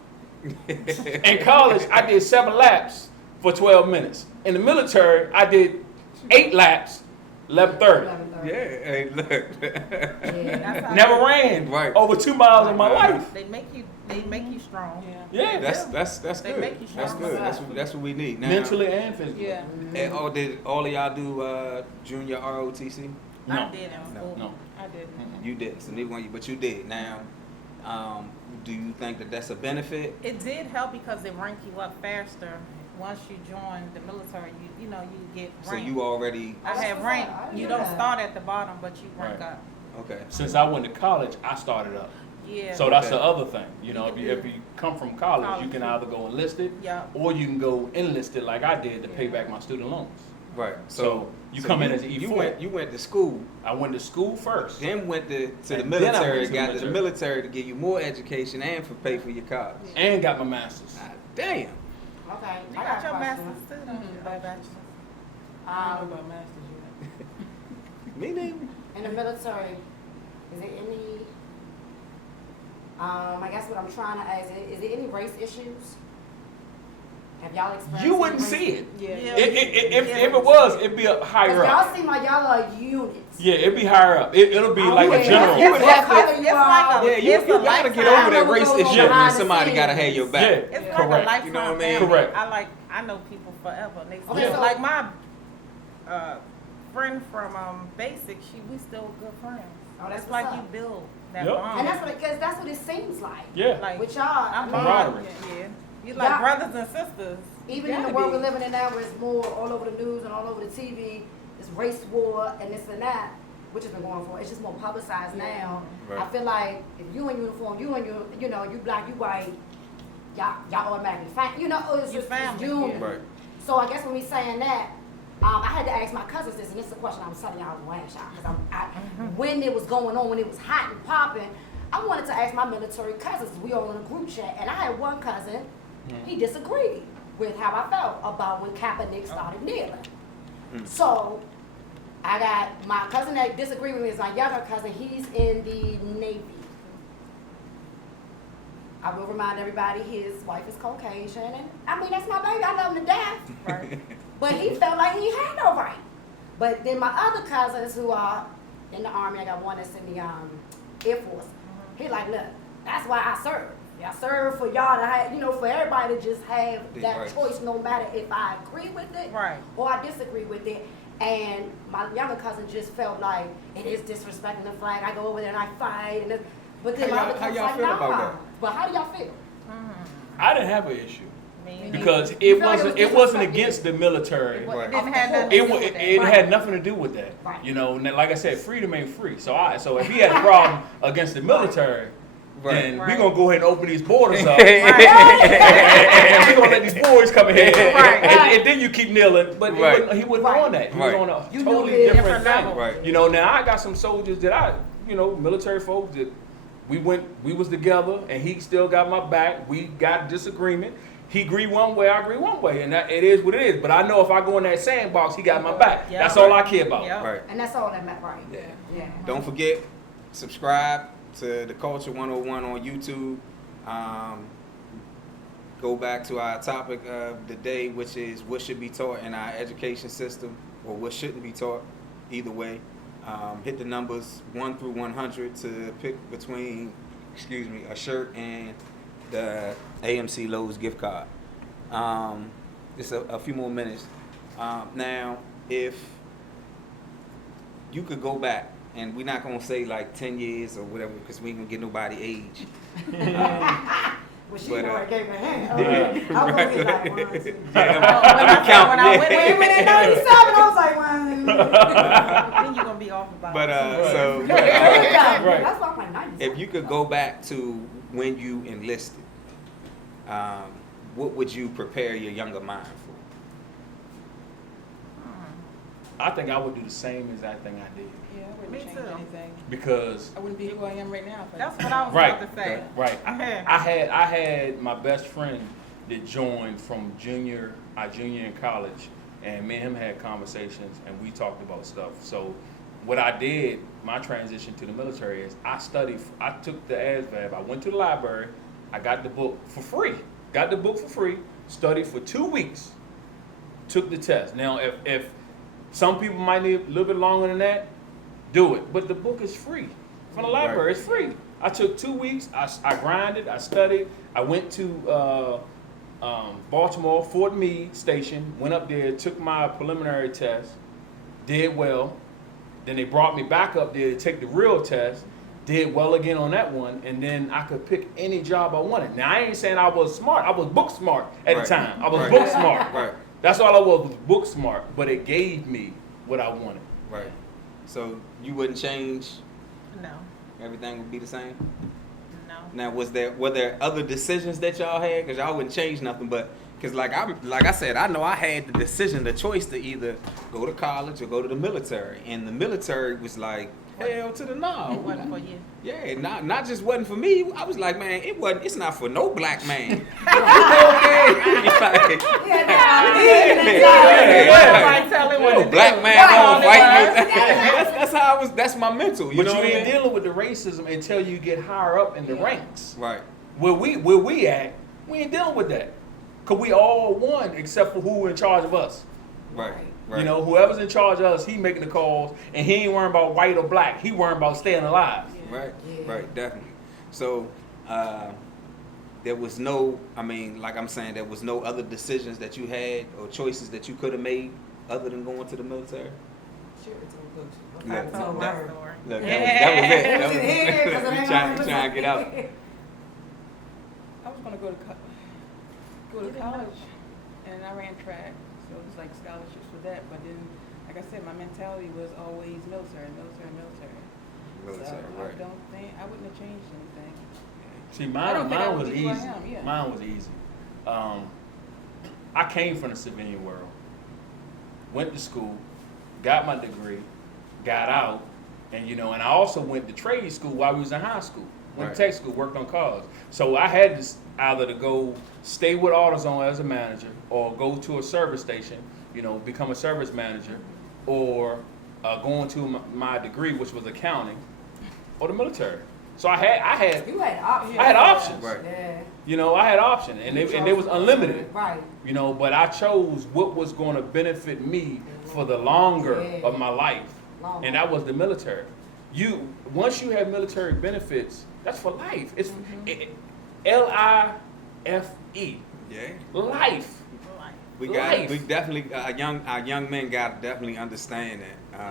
In college, I did 7 laps for 12 minutes. In the military, I did 8 laps, 11:30. Yeah, hey, look. That's how Never ran Right. over 2 miles in my life. They make you strong. Yeah, That's They good. make you That's strong. good. That's what we need now. mentally and physically. Yeah. And did all of y'all do junior ROTC? No. I did in school. No. I did. You did. So neither one of you, but you did. Now, do you think that that's a benefit? It did help because it ranked you up faster. Once you join the military, you get ranked. So you already I had rank. You don't start at the bottom, but you rank Right. up. okay. Since I went to college, I started up. Yeah. So that's Okay. the other thing. You know, if you come from college, you can either go enlisted Yeah. or you can go enlisted like I did to pay back my student loans. Right. So you come in as an E4. You went to school, I went to school first. then went to the And then I military, went to the got to the military. military to give you more education and for pay for your college. And got my master's. Ah, damn. Okay, You I got your a question. master's too, don't you? Oh, bachelor's. I don't know about masters yet. Me neither. In the military, is there any, I guess what I'm trying to ask, is there any race issues? Have y'all experienced You wouldn't racism? see it. Yeah. If it was, it'd be up higher 'Cause up. y'all seem like y'all are units. Yeah, it'd be higher up. It'll be like a yeah. general. You would That's have to- what color you It's are. like a- Yeah, you It's a gotta lifestyle. get over I that know what race goes on issue, man. behind the Somebody scenes. gotta have your back. Yeah. It's like a Correct. lifetime You know what I mean? family. Correct. I know people forever. And they still, Okay, so- like my friend from Basic, we still good friends. Oh, that's It's like what's you up. build that Yep. bond. And that's what it seems like. Yeah. like With y'all, I'm Camaraderie. yeah. You like Y'all- brothers and sisters. even You in the gotta world be. we're living in now, where it's more all over the news and all over the TV, it's race war and this and that, which has been going for. It's just more publicized now. Right. I feel like if you in uniform, you black, you white, y'all automatically you know, it's You just family, it's unity. yeah. Right. So I guess when we saying that, I had to ask my cousins this, and this is a question I was telling y'all I was gonna ask y'all, because when it was going on, when it was hot and popping, I wanted to ask my military cousins. We all in a group chat, and I had one cousin, he disagreed with how I felt about when Kaepernick started kneeling. So I got my cousin that disagreed with me is my younger cousin. He's in the Navy. I will remind everybody his wife is Caucasian, and I mean that's my baby. I love him to death. Right. But he felt like he had no right. But then my other cousins who are in the Army, I got one that's in the Air Force. He like, look, that's why I serve. I serve for y'all to have, for everybody to just have that Right. choice, no matter if I agree with it Right. or I disagree with it. And my younger cousin just felt like it is disrespecting the flag. I go over there and I fight. But then How my y'all- other how cousin's y'all like, feel nah. about that? But how do y'all feel? I didn't have an issue Me because You it feel like wasn't. it It was wasn't disrespectful. against the military. It Right. didn't have nothing Of to It do wa- with that. it Right. had nothing to do with that. Right. And like I said, freedom ain't free. So if he had a problem against the military, Right. then Right. we're gonna go ahead and open these borders up. Right. and we're gonna let these boys come ahead. Right. And then you keep kneeling. But Right. he wasn't Right. on that. He Right. was on a You totally knew his different different thing. level. Right. Now I got some soldiers that military folks that we was together, and he still got my back. We got disagreement. He agree one way, I agree one way, and it is what it is. But I know if I go in that sandbox, he got my back. Yeah. That's all I care about. Yeah. Right. And that's all that matters, right? Yeah. Yeah. Don't forget, subscribe to the Culture 101 on YouTube. Go back to our topic of the day, which is what should be taught in our education system, or what shouldn't be taught. Either way, hit the numbers 1 through 100 to pick between, a shirt and the AMC Lowe's gift card. Just a few more minutes. Now, if you could go back, and we're not gonna say like 10 years or whatever, because we ain't gonna get nobody age. Well, she But, already gave me a hand. yeah. I was gonna get like 1, 2. When I went When it went in 97, I was like, 1, 2. then you're gonna be off about But it. so Right. That's why I'm like 97. if you could go back to when you enlisted, what would you prepare your younger mind for? I think I would do the same exact thing I did Yeah, I Me wouldn't change too. anything. because I wouldn't be who I am right now. If I That's what I was Right. about to say. right. Okay. I had my best friend that joined from junior in college, and me and him had conversations, and we talked about stuff. So what I did, my transition to the military is I took the ASVAB, I went to the library, I got the book for free, studied for 2 weeks, took the test. Now if some people might need a little bit longer than that, do it. But the book is free. From the library, Right. it's free. I took 2 weeks, I grinded, I studied, I went to Baltimore, Fort Meade Station, went up there, took my preliminary test, did well. Then they brought me back up there to take the real test, did well again on that one, and then I could pick any job I wanted. Now I ain't saying I was smart, I was book smart at Right. the time. I was Right. book smart. Right, That's all I was book smart, but it gave me what I wanted. right. So you wouldn't change, No, everything would be the same? no. Now, were there other decisions that y'all had? Because y'all wouldn't change nothing, but because like I said, I know I had the decision, the choice to either go to college or go to the military, and the military was like hell to the no. It wasn't for you. Yeah, not just wasn't for me. I was like, man, it's not for no black man. Everybody tell him what No to black do. man Right. gonna fight me. That's how I was. That's my mental. You But know you what I ain't mean? dealing with the racism until you get higher up in the ranks. Right. Where we at, we ain't dealing with that. Because we all one except for who in charge of us. Right. You know, whoever's in charge of us, he making the calls, and he ain't worrying about white or black. He worrying about staying alive. Right. Yeah. Right. Definitely. So there was no. I mean, like I'm saying, there was no other decisions that you had or choices that you could have made other than going to the military. Sure, it's all good. Look, I told my that- story. Look, that was it. That was Yeah, 'cause it it. ain't Trying gonna to get out. I was gonna go to college, and I ran track, so it was like scholarships for that. But then, like I said, my mentality was always military. Military, So right. I don't think I wouldn't have changed anything. See, I don't think I mine would was be who I easy. am, yeah. Mine was easy. I came from the civilian world. Went to school, got my degree, got out, and and I also went to trade school while we was in high school. Went Right. to tech school, worked on cars. So I had to either to go stay with AutoZone as a manager, or go to a service station, become a service manager, or go into my degree, which was accounting, or the military. So I had You had options. I had options. Right. Yeah. I had options, and they was unlimited. Right. But I chose what was going to benefit me for the longer Yeah. of my life, Longer. and that was the military. Once you have military benefits, that's for life. It's LIFE, Yeah. life. We Life. definitely our young men got to definitely understand that.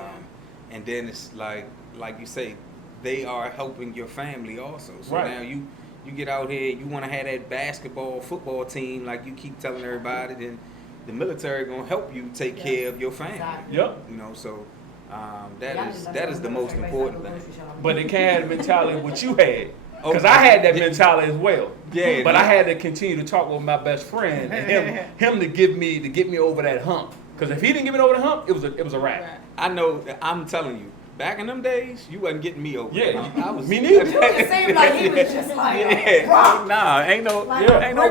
And then it's like you say, they are helping your family also. So Right. now you get out here, you want to have that basketball, football team like you keep telling everybody, then the military gonna help you take Yes. care of your family. Exactly. Yep. So Y'all that is the most important thing. But it can't have the mentality what you had. Because I had that mentality as well. Yeah, But I had to continue to talk with my best friend and him to get me over that hump. Because if he didn't get me over the hump, it was a wrap. I know. I'm telling you, back in them days, you wasn't getting me over. Yeah, I was. me neither. It seemed like he was just like, Yeah, rock. nah, ain't no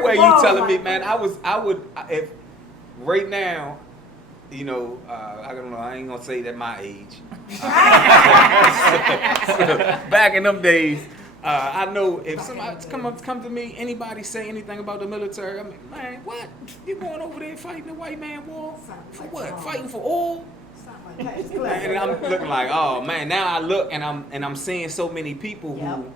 way you telling me, man. I would, if right now, I don't know, I ain't gonna say that my age. Back in them days, I know if somebody come to me, anybody say anything about the military, I mean, man, what? You going over there fighting the white man war? For what? Fighting for oil? And I'm looking like, oh man, now I look and I'm seeing so many people who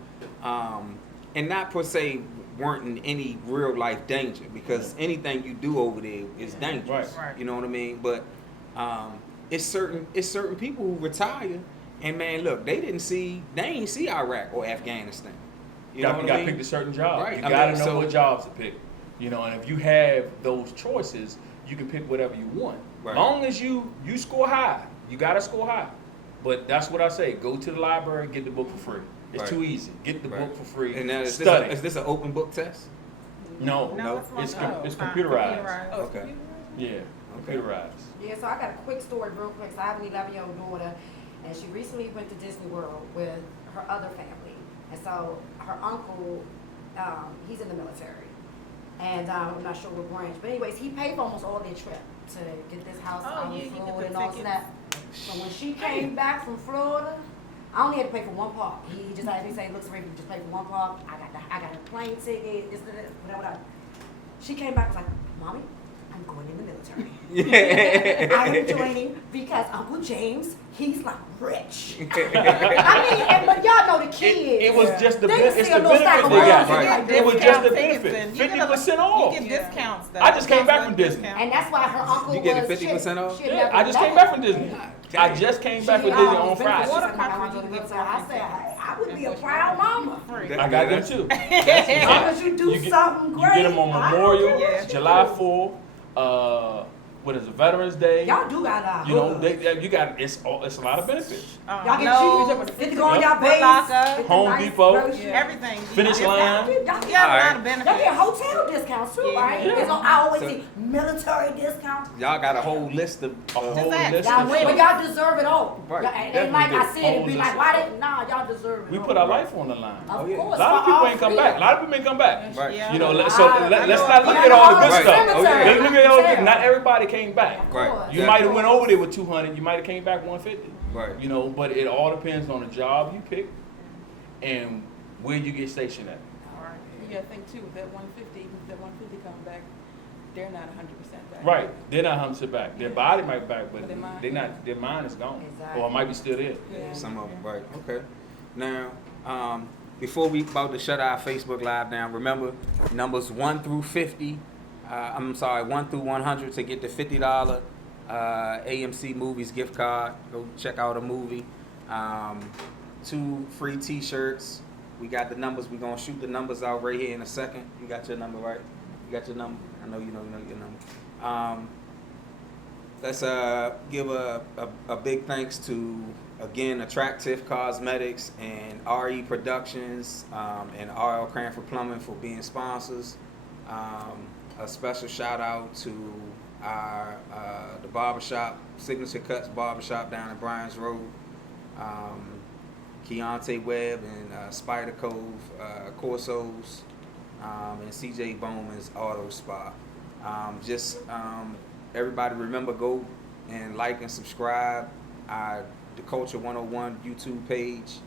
and not per se weren't in any real life danger, because anything you do over there is dangerous. Right. You know what I mean? But it's certain people who retire and man, look, they ain't see Iraq or Afghanistan. You know what gotta I mean? pick a certain job. Right. You I gotta mean, know so- what jobs to pick. And if you have those choices, you can pick whatever you want. Right. Long as you score high, you gotta score high. But that's what I say. Go to the library, get the book for free. It's Right. too easy. Get the Right. book for free. And now is study. this an open book test? No, No, it's like- it's computerized. Oh, it's Okay. computerized? Yeah, Okay. computerized. Yeah, so I got a quick story real quick. So I have an 11-year-old daughter, and she recently went to Disney World with her other family. And so her uncle, he's in the military. And I'm not sure what branch. But anyways, he paid for almost all their trip to get this house Oh, out yeah, in you get Florida the and all tickets. that. So when she came back from Florida, I only had to pay for one park. He just had me say, look, Serena, just pay for one park. I got a plane ticket, this, whatever. She came back and was like, Mommy, I'm going in the military. I'm joining because Uncle James, he's like rich. But y'all know the kids. It was just the They benefit. can It's see a the little stack benefit of they balls got. and like It was just discount the tickets benefit. and you get 50% off. You get discounts though. I just came back from Disney. And that's why her uncle You getting was 50% off? she had Yeah, never I just came left. back from Disney. I just came back from She Disney always on been Friday. for Water something. country, I you wanted get to go. I said, I would be a proud mama. Free. I got them too. As long as you do something You great. get them on I don't Memorial, care Yeah. what you July do. 4th, what is it, Veterans Day. Y'all do got You know, you got it's a lot of benefits. Y'all get no, cheap. Get to go on Yep. y'all base. Locker. get the Home nice Depot. groceries. everything. Finish You line. Y'all get a lot Alright. of Y'all get benefits. hotel discounts too, Yeah. right? Yeah. It's on, I always So- see military discounts. Y'all got a whole list of A whole ask. list Y'all of win, but stuff. y'all deserve it all. Right. Y'all- and Definitely like I do. said, it'd be Whole like, list why of did y'all deserve it We all. put our life on the line. Of Oh, yeah. course. A lot of for people our ain't come freedom. back. A lot of people ain't come back. Right. Yeah. You know, I- so I let's know. not look Yeah, at all the all good the stuff. cemetery. Let's look at all the Yeah. good. Not everybody came back. Of Right. course. You Yeah. might have went over there with 200. You might have came back 150. Right. You know, but it all depends on the job you pick and where you get stationed at. You gotta think too, with that 150, even if that 150 come back, they're not 100% back. Right, they're not 100% back. Their body might be back, but But their mind- they not. Their mind is gone, Exactly. or it might be still there. Yeah. Some of them, right? Okay. Now, before we about to shut our Facebook Live down, remember numbers 1 through 50. 1 through 100 to get the $50 AMC Movies gift card. Go check out a movie. 2 free T-shirts. We got the numbers. We're gonna shoot the numbers out right here in a second. You got your number, right? You got your number. I know you know your number. Let's give a big thanks to, again, Attractive Cosmetics and RE Productions and RL Cranford Plumbing for being sponsors. A special shout out to our the barbershop, Signature Cuts Barbershop down in Bryans Road. Keontae Webb and Spider Cove Corsos and CJ Bowman's Auto Spa. Everybody remember, go and like and subscribe the Culture 101 YouTube page.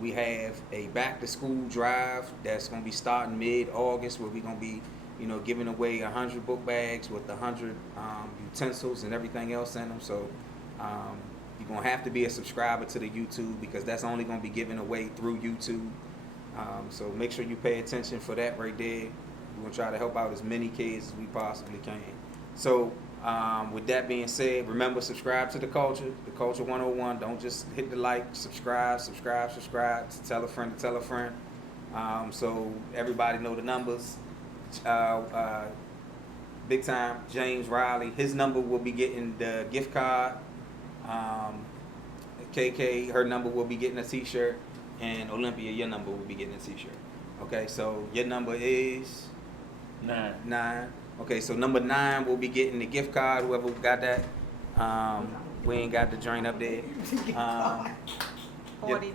We have a back to school drive that's going to be starting mid-August, where we're going to be, giving away 100 book bags with 100 utensils and everything else in them. So you're going to have to be a subscriber to the YouTube, because that's only going to be given away through YouTube. So make sure you pay attention for that right there. We're going to try to help out as many kids as we possibly can. So with that being said, remember, subscribe to the Culture 101. Don't just hit the like, subscribe, tell a friend. So everybody know the numbers. Big time James Riley, his number will be getting the gift card. Kaykay, her number will be getting a T-shirt, and Olympia, your number will be getting a T-shirt. Okay, so your number is 9. Okay, so number 9 will be getting the gift card. Whoever got that, we ain't got the joint up there. 42.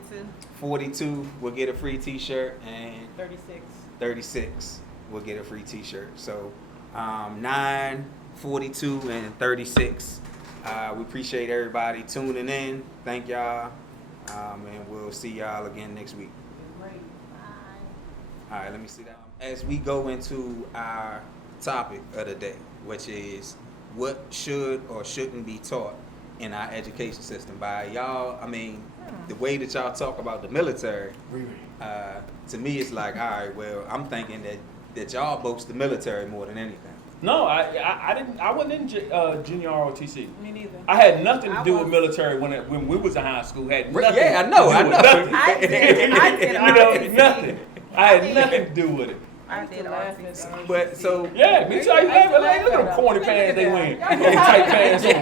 42 will get a free T-shirt, and 36 will get a free T-shirt. So 9, 42, and 36. We appreciate everybody tuning in. Thank y'all, and we'll see y'all again next week. Great. All right, let me see that. As we go into our topic of the day, which is what should or shouldn't be taught in our education system by y'all. I mean, the way that y'all talk about the military, to me it's like, all right, well, I'm thinking that y'all boast the military more than anything. No, I didn't. I wasn't in junior ROTC. Me neither. I had nothing to do with military when we was in high school. Had nothing Yeah, I know. to do with nothing. I did Nothing. I had nothing to do with it. I did ROTC. But so Yeah, me too. Like, look at them corny pants they wearing. Tight pants on.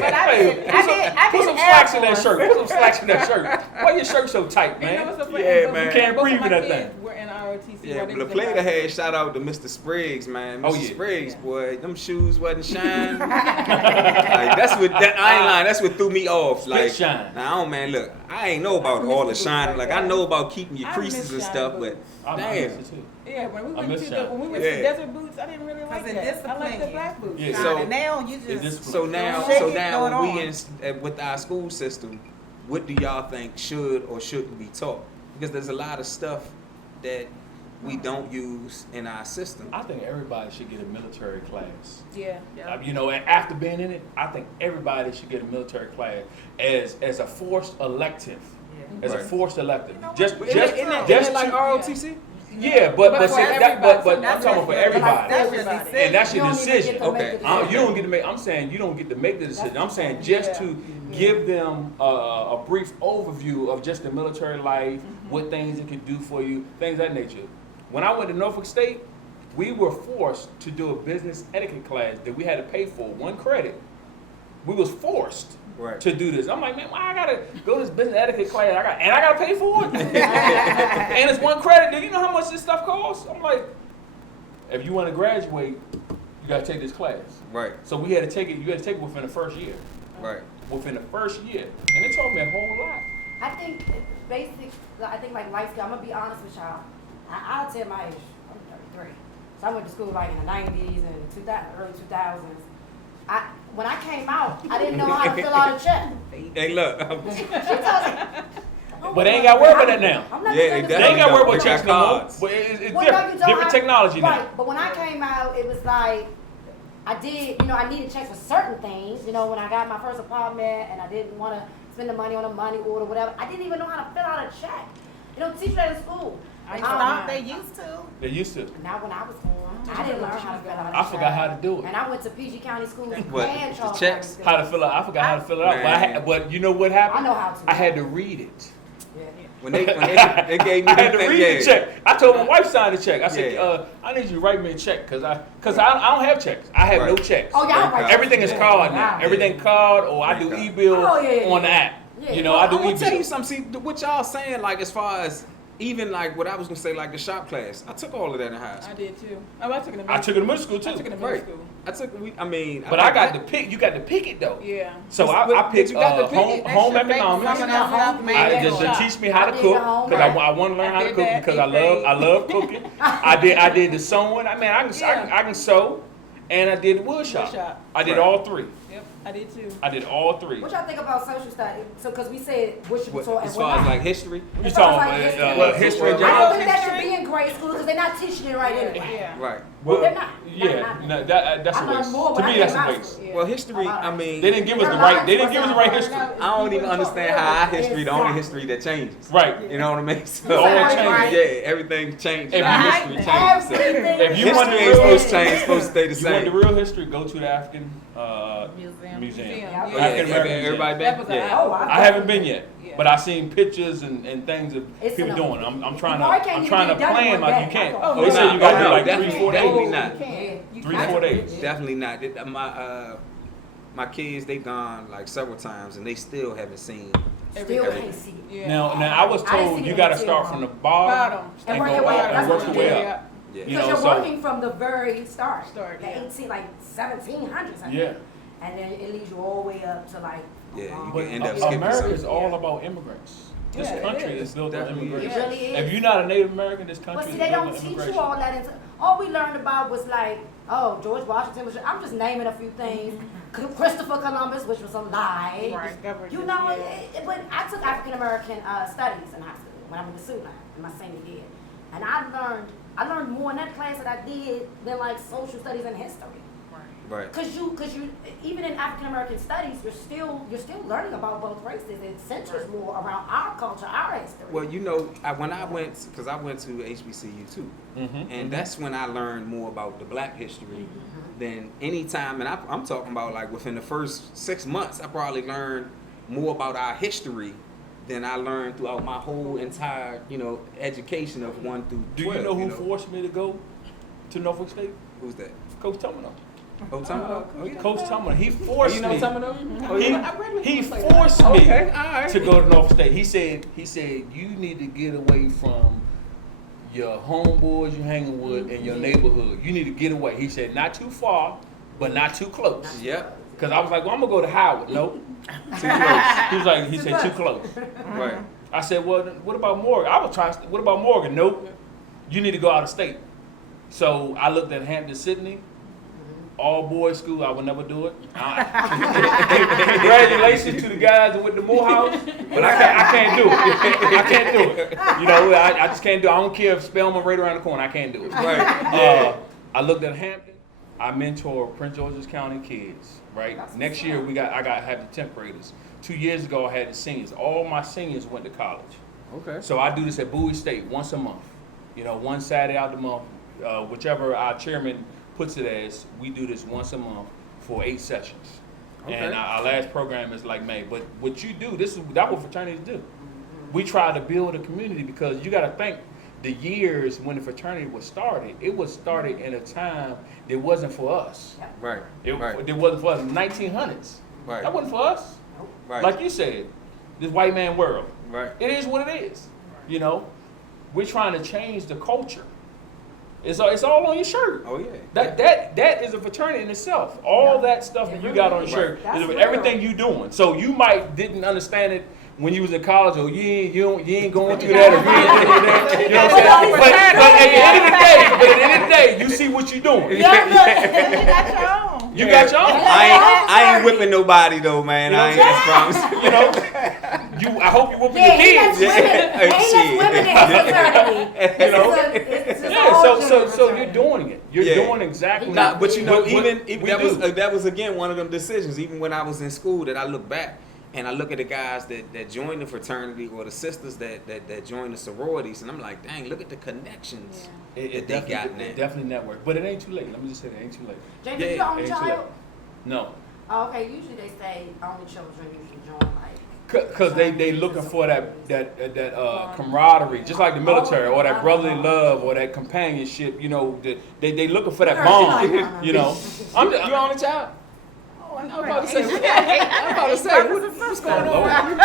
But I Put some did slacks in Air that shirt. Put some slacks in that shirt. Why your shirt so tight, You know man? what's so funny? Yeah, Both- man. You can't both of breathe my in that kids thing. We're in ROTC. yeah, while they but the was in player high had shout out to Mr. Spriggs, man. Oh, Mr. yeah. Spriggs, boy, them shoes wasn't shining. Like, I ain't lying. That's what threw me off. Like, shine. now, man, look, I ain't know about all the shining. Like, I know about keeping your I creases and miss stuff, shine but I damn. miss it too. Yeah, when we I went miss to shine. when we went Yeah. to Desert Boots, I didn't really like Because it that. I disciplined like the you. black boots. Yeah, So- Now you It's just just So now, Shake so it, now throw it we on. with our school system, what do y'all think should or shouldn't be taught? Because there's a lot of stuff that we don't use in our system. I think everybody should get a military class. Yeah. And after being in it, I think everybody should get a military class as a forced elective. As a Right. forced elective. You know what? Just Isn't that like to- ROTC? Yeah, but But see, for everybody. I'm talking for everybody. That's your Everybody. decision. And that's your You don't even decision. get to make Okay. the decision. You don't get to make. I'm saying you don't get to make the decision. I'm saying just to give them a brief overview of just the military life, what things it can do for you, things of that nature. When I went to Norfolk State, we were forced to do a business etiquette class that we had to pay for 1 credit. We was forced Right. to do this. I'm like, man, why I gotta go to this business etiquette class? I gotta pay for it. And it's 1 credit. Do you know how much this stuff costs? I'm like, if you want to graduate, you gotta take this class. Right, So we had to take it. You had to take it within the first year. right. Within the first year, and it taught me a whole lot. I think basic, I think like life skill, I'm gonna be honest with y'all. I'll tell my age, I'm 33. So I went to school like in the 90s and early 2000s. When I came out, I didn't know how to fill out a check. Hey, look, She told me, But they ain't got to worry about that now. I'm not Yeah, gonna they They ain't got to worry about They got checks no more. cards. But it's Well, no, you different. don't Different have- technology now. Right, but when I came out, it was like, I did, I needed checks for certain things. When I got my first apartment and I didn't want to spend the money on a money order, whatever, I didn't even know how to fill out a check. They don't teach that in school. They stopped, they used to. They used to. Now when I was going, I didn't learn how to fill out a I check. forgot how to do it. And I went to PG County schools and What, Charles the County checks? schools. How to fill out. I forgot how to fill it out. Man. But you know what happened? I know how to. I had to read it. Yeah. When they gave me I had the to thing, read yeah. the check. I told my wife sign the check. I said, Yeah. I need you to write me a check because I don't have checks. I have no Right. checks. Oh, y'all right. Everything is card now. Yeah. Everything card, or I do e-bill Oh, yeah, on the yeah. app. Yeah. You know, I do I'm gonna tell e-bill. you something. See, what y'all saying, like as far as even like what I was gonna say, like the shop class. I took all of that in high I school. did too. Oh, I took it in middle I took it in middle school I took it too. in middle Right. school. I took. I mean, But I got to pick. You got to pick it though. Yeah. So But I picked you got to pick home it. home That should make economics. someone else have to make I- that Just to shop. teach me how to I did cook the home because ec. I want to learn I how to did cook that, because I eighth love cooking. I did the sewing. I mean, I can sew, and I did the wood shop. shop. I did Right. all three. Yep, I did too. I did all three. What y'all think about social studies? So, because we said what should be taught and As what far as not. like history. You As far as, talking like, history. about history in I general? don't think that should be in grade school because they're not teaching it right anyway. Yeah. Right. Well, They're not. yeah, Not- no, that's I a learned waste. more To when I me, came that's a out of waste. school. Yeah. Well, history. I mean, They didn't give us the right. They didn't give us the right history. I don't even understand how our history the only history that changes. Right. You know what I mean? So, All Right, changed. right. yeah, everything changed. If Our you- history changed. So. Everything. If you History want the ain't real supposed to history, change. It's supposed to stay the you want the same. real history, go to the African Museum. museum. Yeah. Yeah. Oh, yeah, African American everybody That been? was Yeah. Oh, I haven't been yet, Yeah. but I've seen pictures and things of It's people enough. doing. I'm trying You probably can't I'm even trying to get it done in plan one like you day. can't. Oh, They no. say you got to do No, like definitely, 3-4 days. definitely You not. can't. You 3-4 days. Definitely not. My kids, they gone like several times and they still haven't seen. Still Everything. can't see it. Yeah. Now I was I didn't told see you it got to until, start from the bottom Bottom. And and work go your way up. up That's and what work you your way did. up. Yeah. You Because know, you're so working from the very start. Start, The yeah. 18, like 1700s. I think. yeah. And then it leads you all the way up to like. Yeah, you um, can end up But skipping America something. is all about immigrants. This Yeah, it country is. is built on Definitely It immigration. really is. If you're not a Native American, this country But see, is they built don't on teach immigration. you all that. All we learned about was like, oh, George Washington was. I'm just naming a few things. Christopher Columbus, which was a lie. Right, government, You know, yeah. but I took African American studies in high school when I went to Sudan in my senior year, and I learned more in that class that I did than like social studies and history. Right. Cause you even in African American studies, you're still learning about both races. It centers more around our culture, our history. Well, when I went, because I went to HBCU too, and that's when I learned more about the Black history than any time. And I'm talking about like within the first 6 months, I probably learned more about our history than I learned throughout my whole entire, education of 1 through 12. Do you know who forced me to go to Norfolk State? Who's that? Coach Tumino. Oh, Tumino? Oh, yeah. Coach Tumino. He forced You know me. Tumino? Oh, yeah. He forced me Okay, all right. to go to Norfolk State. He said you need to get away from your homeboys you hanging with in your neighborhood. You need to get away. He said not too far, but not too close. Yep. Because I was like, well, I'm gonna go to Howard. Nope. Too close. He was like, he said too close. Right. I said, well, then what about Morgan? I was trying. What about Morgan? Nope. You need to go out of state. So I looked at Hampton, Sydney, all boys school. I would never do it. Congratulations to the guys with the Morehouse, but I can't do it. I can't do it. I just can't do it. I don't care if Spelman right around the corner. I can't do it. Right. I looked at Hampton. I mentor Prince George's County kids. Right. Next year I got to have the 10th graders. 2 years ago I had the seniors. All my seniors went to college. Okay. So I do this at Bowie State once a month. One Saturday out the month, whichever our chairman puts it as, we do this once a month for 8 sessions. Okay. And our last program is like May. But what you do, that's what fraternities do. We try to build a community because you got to think the years when the fraternity was started, it was started in a time that wasn't for us. Right. It Right. wasn't for us in the 1900s. Right. That wasn't for us. Right. Like you said, this white man world. Right. It is what it is. We're trying to change the culture. It's all on your shirt. Oh, yeah. That is a fraternity in itself. All that stuff that you got on your shirt That's is real. everything you doing. So you didn't understand it when you was in college, or you ain't going through that, or you ain't doing that. You know what I'm saying? But at the end of the day, you see what you're doing. You got your own. You got your own. I ain't whipping nobody though, man. I promise. I hope you whooping Yeah, your he lets kids. women, and he lets women in his fraternity. You know? It's his Yeah, own so you're fraternity. doing it. You're Yeah. doing exactly. Nah, but you know, what even we that was again one of them decisions. Even when I was in school, that I look back and I look at the guys that joined the fraternity or the sisters that joined the sororities, and I'm like, dang, look at the connections that they got now. It definitely network, but it ain't too late. Let me just say that it ain't too late. James, Yeah, are you the only ain't too late. child? No, Oh, okay, usually they say only children usually join like. cause they looking for that camaraderie, just like the military, or that brotherly love, or that companionship. You know, they looking for that bond. You know, You only child? Oh, I'm about to say, what's going on?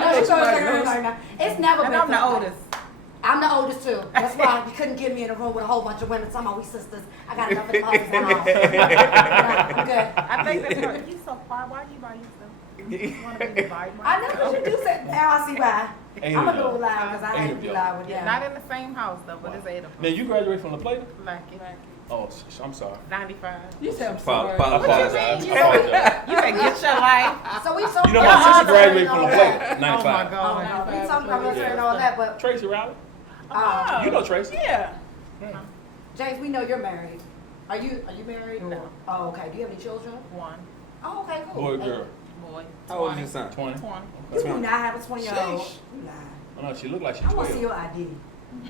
No, she's always like that. It's never And been. I'm the fun. oldest. I'm the oldest too. That's why you couldn't get me in a room with a whole bunch of women. Talking about we sisters. I got enough in the house. I'm good. I think that's right. You so quiet. Why you by yourself? You want to be by I know what you do say. Now I see why. Ain't I'm it gonna do though? it loud because I Ain't hate it to be though? loud with Yeah, them. not in the same house though, but it's 8 of Now us. you graduated from La Plata? Lucky. Oh, I'm sorry. 95. You said I'm Pop, sorry. pop, What you pause. mean? You Apologize. You said get your life. So we so You know Y'all my sister all graduated from La all Plata, that. 95. Oh my Oh, God. no, we talking about military and all that, but Tracy Riley. um, You know Tracy. Yeah. James, we know you're married. Are you married? No. Oh, okay. Do you have any children? One Oh, okay, cool. Boy or Hey, girl? boy. How old is your son? 20. 20. You do not have a 20-year-old. Sheesh. You lie. Oh no, she look like she's I want to see 12. your ID.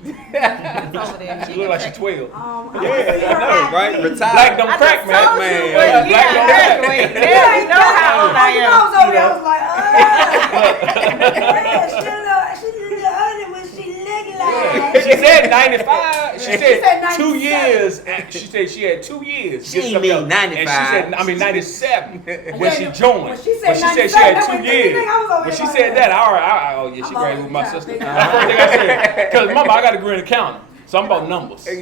It's over there. She look like she's 12. I wanna see Yeah, your I know, ID. right? Retired. Black don't I crack, just man. told man. you, Yeah, but black yeah, don't crack. graduate. Yeah, you know how old I You know, I am. was over there. I was like, yeah, she look older when she look like. She said 95. She said said 97. 2 years. And she said she had 2 years. She Get ain't something mean else. 95. And she said, I mean 97 when she Yeah, joined. when she said But she said she 97, had I 2 went, years. I was over When she there said like that, oh yeah, she I'm graduated with my already sister. trying to That's the first thing I said. Because mama, I got a degree in accounting. So I'm about numbers. If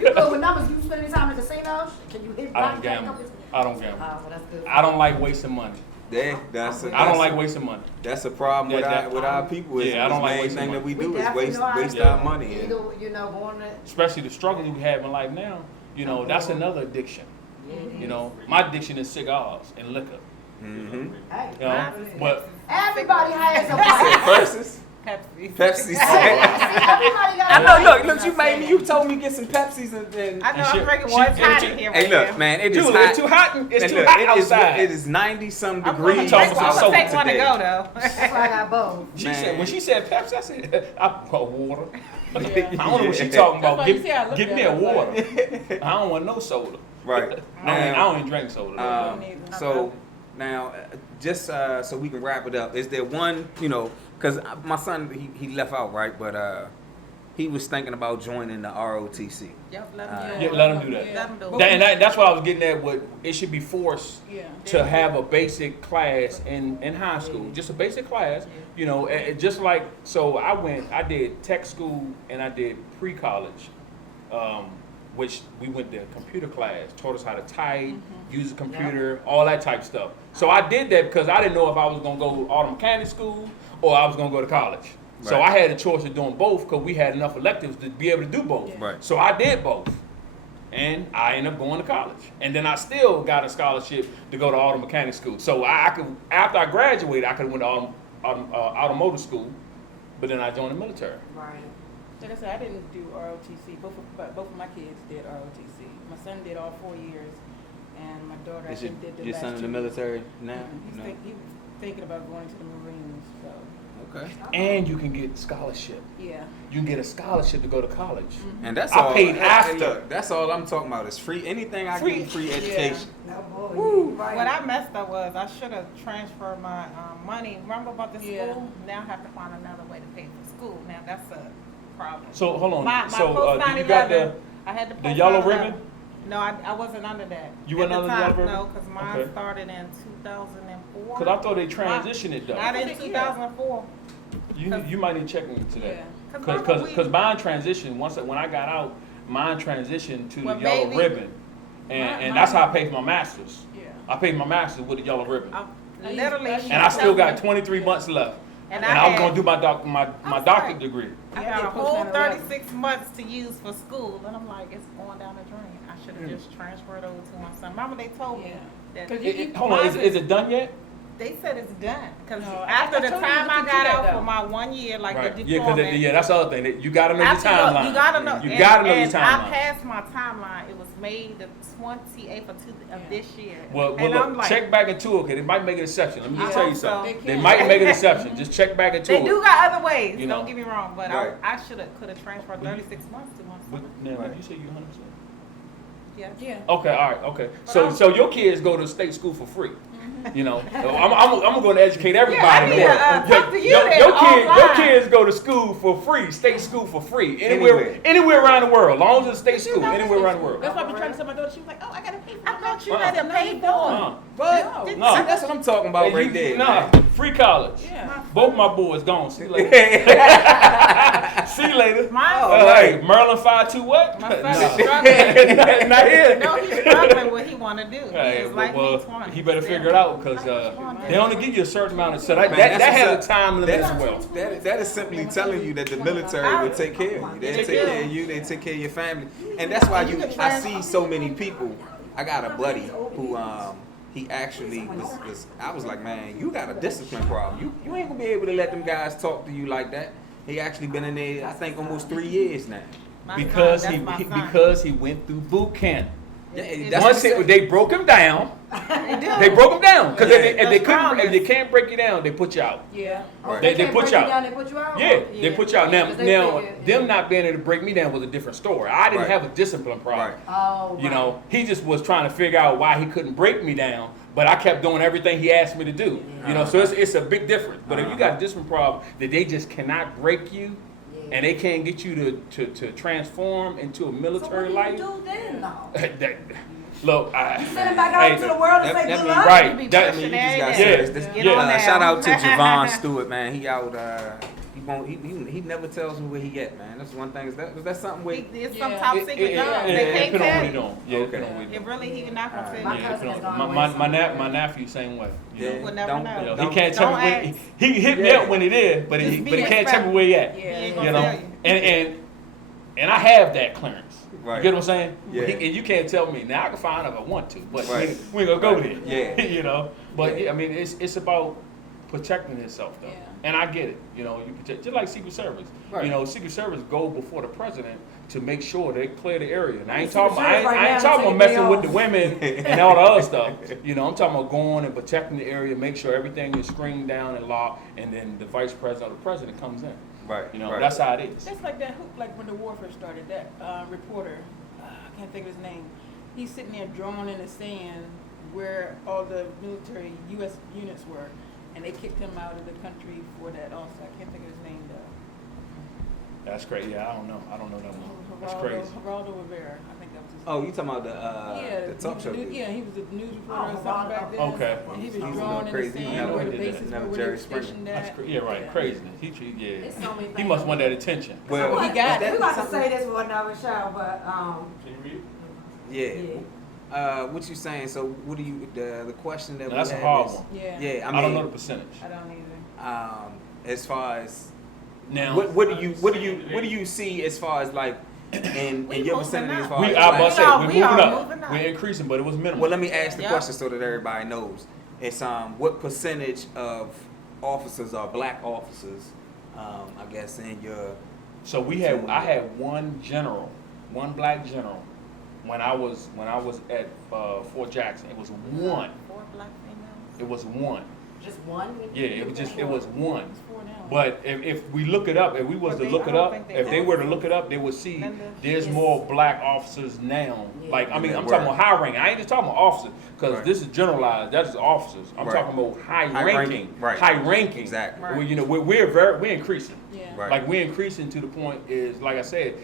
you go with numbers, you spend any time in casinos? Can you hit I don't blackjack gamble. numbers? I don't gamble. Oh, well, that's good. I don't like wasting money. I don't like wasting money. That's a problem with our people. Yeah, I don't like the main wasting thing money. that we do is definitely waste know how to waste do our it. money. And Either, you know, going to. Especially the struggles we have in life now. You know, that's another addiction. You know, my addiction is cigars and liquor. mm-hmm. Hey, You know, but everybody has a vice. Versus Pepsi. Pepsi. Everybody got I a know. vice. Look, you made me. You told me get some Pepsis and I know And I'm she- drinking she- one. It's hot she- in here hey, right look, now. man, it is dude, hot. it's too hot. It's And too look, hot it is- outside. It is 90-some I'm gonna degrees take, talking I'm about gonna take today. one to go though. That's why I got both. She Man. said when she said Pepsi, I said I got water. I don't Yeah. know what she talking That's about. why Give, you see I look give at me her a like- water. I don't want no soda. Right. I don't even drink soda. So now, just so we can wrap it up, is there one, you know, because my son, he left out, right? But he was thinking about joining the ROTC. Yep, let Yeah, let them do that. Let them do And that's what I was getting at. What it should be forced Yeah. to have a basic class in high school, just a basic class. You know, just like so. I did tech school and I did pre-college, which we went to computer class, taught us how to type, use a computer, all that type stuff. So I did that because I didn't know if I was gonna go auto mechanic school or I was gonna go to college. So Right. I had a choice of doing both because we had enough electives to be able to do both. Right. So I did both. And I ended up going to college. And then I still got a scholarship to go to auto mechanic school. So I could, after I graduated, I could have went to automotive school, but then I joined the military. Right. Like I said, I didn't do ROTC. Both of my kids did ROTC. My son did all 4 years, and my daughter I Is your, think did the your last son in 2 the military now? He's, No. he's thinking about going to the Marines. So Okay. And you can get scholarship. yeah. You can get a scholarship to go to college. And that's I all. paid hey, after. look, that's all I'm talking about is free. Anything I Free. get free education. Oh, boy. Right. What I messed up was I should have transferred my money. Remember about the school? Yeah. Now I have to find another way to pay for school. Now that's a problem. So hold on. My so post you got 9/11, I had to the post yellow 9/11. ribbon? No, I wasn't under that. You At weren't the under the time, yellow ribbon? No, because mine Okay. started in 2004. Because I thought they transitioned it though. Not in 2004. You might need to check into that. Yeah. Because mine transitioned when I got out. Mine transitioned to Well, the yellow maybe- ribbon, and that's how I paid for my masters. Yeah. I paid my masters with the yellow ribbon, Literally. and I still got 23 months left. And And I I was had- gonna do my I'm doctorate sorry. degree. I Yeah, got they a post whole 9/11. 36 months to use for school, and I'm like, it's going down the drain. I should have just transferred over to my son. Remember they told me Yeah. that 'Cause Hold on, is it done yet? They said it's done. Because No, after I the told you time look I into got that, out though. for my 1 year, like Right. the Yeah, because deployment. that's the other thing. That you got to know your After timeline. you gotta know. You and- got to know your and timeline. I passed my timeline. It was May the 28th of this year. Well, and look, I'm like, check back into it, because they might make an exception. Let me just I tell you hope so. something. They They can. might make an exception. Just check back into They it. do got other ways. You know. Don't get me wrong, but Right. I could have transferred 36 months to 1 But summer. now, Right. did you say you 100%? Yes. Yeah. Okay, all right, okay. But So, I'm- so your kids go to state school for free. You know, I'm going to educate everybody. need in the world. to, talk to you your, then, your offline. kids go to school for free, state school for free, anywhere around the world, as long as it's state school, anywhere around the world. That's why I've been trying to tell my daughter. She was like, "Oh, I gotta pay for I it." thought you Uh-uh. had to No, pay you for don't. it. But Didn't no, say That's what I'm talking about right there. Nah, free college. Yeah. Both my boys gone. See you later. See you later. Mine- Hey, Merlin 5-2 what? My son No. is struggling. Not here. No, he's struggling what he want to do. Hey, He is like me, 20. he better figure it out, because they only give you a certain amount of. So that Man, that that's has what's a time limit That's- as well. That is simply telling you that the military will take care of you. They They take do. care of you. They take care of your family, and that's why I see so many people. I got a buddy who he actually was. I was like, man, you got a discipline problem. You ain't gonna be able to let them guys talk to you like that. He actually been in there, I think, almost 3 years now. My Because son, he that's my son. because he went through boot camp. Yeah, It- that's Once what they broke him down, They do. they broke him down. Because if The they couldn't, strongest. if they can't break you down, they put you out. Yeah. Right. They can't put break you you out. down, they put you out? Yeah, they Yeah. put you out. Yeah, Now, 'cause they now think them not being able to break me down was a different story. I didn't Right. have a discipline problem. Right. Oh, You right. know, he just was trying to figure out why he couldn't break me down, but I kept doing everything he asked me to do. You know, so it's a big difference. But if you got a discipline problem that they just cannot break you, Yeah. and they can't get you to transform into a So military what life. do you do then, though? that, look, You send him back out into the world and that- say that good mean- luck? right. You be That- I mean, you pushing just got every Yeah. day. serious. Get on now. Shout out to Javon Stewart, man. He out. He never tells me where he at, man. That's one thing. Is that something with? It's some Yeah. top secret it job. They depends can't on what tell he you. doing. Yeah, Okay. it depends on what he It doing. really, he not gonna Alright. tell My you. Yeah, cousin it has depends gone on- away somewhere. my nephew same way. You know? We'll never know. You know, Don't- he can't tell me don't where ask. he hit me Yeah. up when he did, but Just he be can't tell me where he at. He ain't You gonna know, tell you. and I have that clearance. Right. You get what I'm saying? Yeah. And you can't tell me now. I can find out if I want to, but Right. we ain't gonna go Right. there. Yeah. You know, but Yeah. I mean, it's about protecting himself though. Yeah. And I get it. You know, you protect just like Secret Service. Right. You know, Secret Service go before the president to make sure they clear the area. And I ain't Secret talking. Service right I ain't now talking take about day messing with off. the women and all the other stuff. You know, I'm talking about going and protecting the area, make sure everything is screened down and locked, and then the vice president or the president comes in. Right. You know, right. that's how it is. That's like that hoop, like when the war first started. That reporter, I can't think of his name. He's sitting there drawing in the sand where all the military U.S. units were, and they kicked him out of the country for that. Also, I can't think of his name though. That's crazy. Yeah, I don't know that one. That's Geraldo- crazy. Geraldo Rivera, I think that was his Oh, name. you talking about the talk show? dude? Yeah, he was a news reporter Oh, or something back then. Okay. And he was He was drawing going in crazy. the He sand never where the did that. bases Never were, where Jerry they were Springer. stationed That's at. yeah, right. Craziness. He It's so many he things must that want we- that attention. Well, He got We it. about to say this for another show, but yeah. What you saying? So, what do you? The question that Now, that's we a had hard is, one. Yeah. Yeah, I don't know the percentage. I don't either. As far as Now, what do you see as far as like in We your moving vicinity as up. far we as I black- must say are- we're we moving are up. moving up. We're increasing, but it was minimal. Well, let me ask the Yep. question so that everybody knows. It's what percentage of officers are black officers? I guess in your So I had one general, one black general, when I was at Fort Jackson. It was one. 4 black females. It was one. just one. Yeah, it was one. It's 4 now. But if we look it up, if we was But to they- look I it don't up, think they if they do. were to look it up, they would see Linda? there's Yes. more black officers now. Yeah. Like I mean, Yeah, I'm word. talking about high ranking. I ain't just talking about officers because Right. this is generalized. That's officers. I'm Right. talking about high High ranking. ranking, right. High ranking. Exactly. Right. Well, you know, we're increasing. Yeah. Right. Like we're increasing to the point is like I said,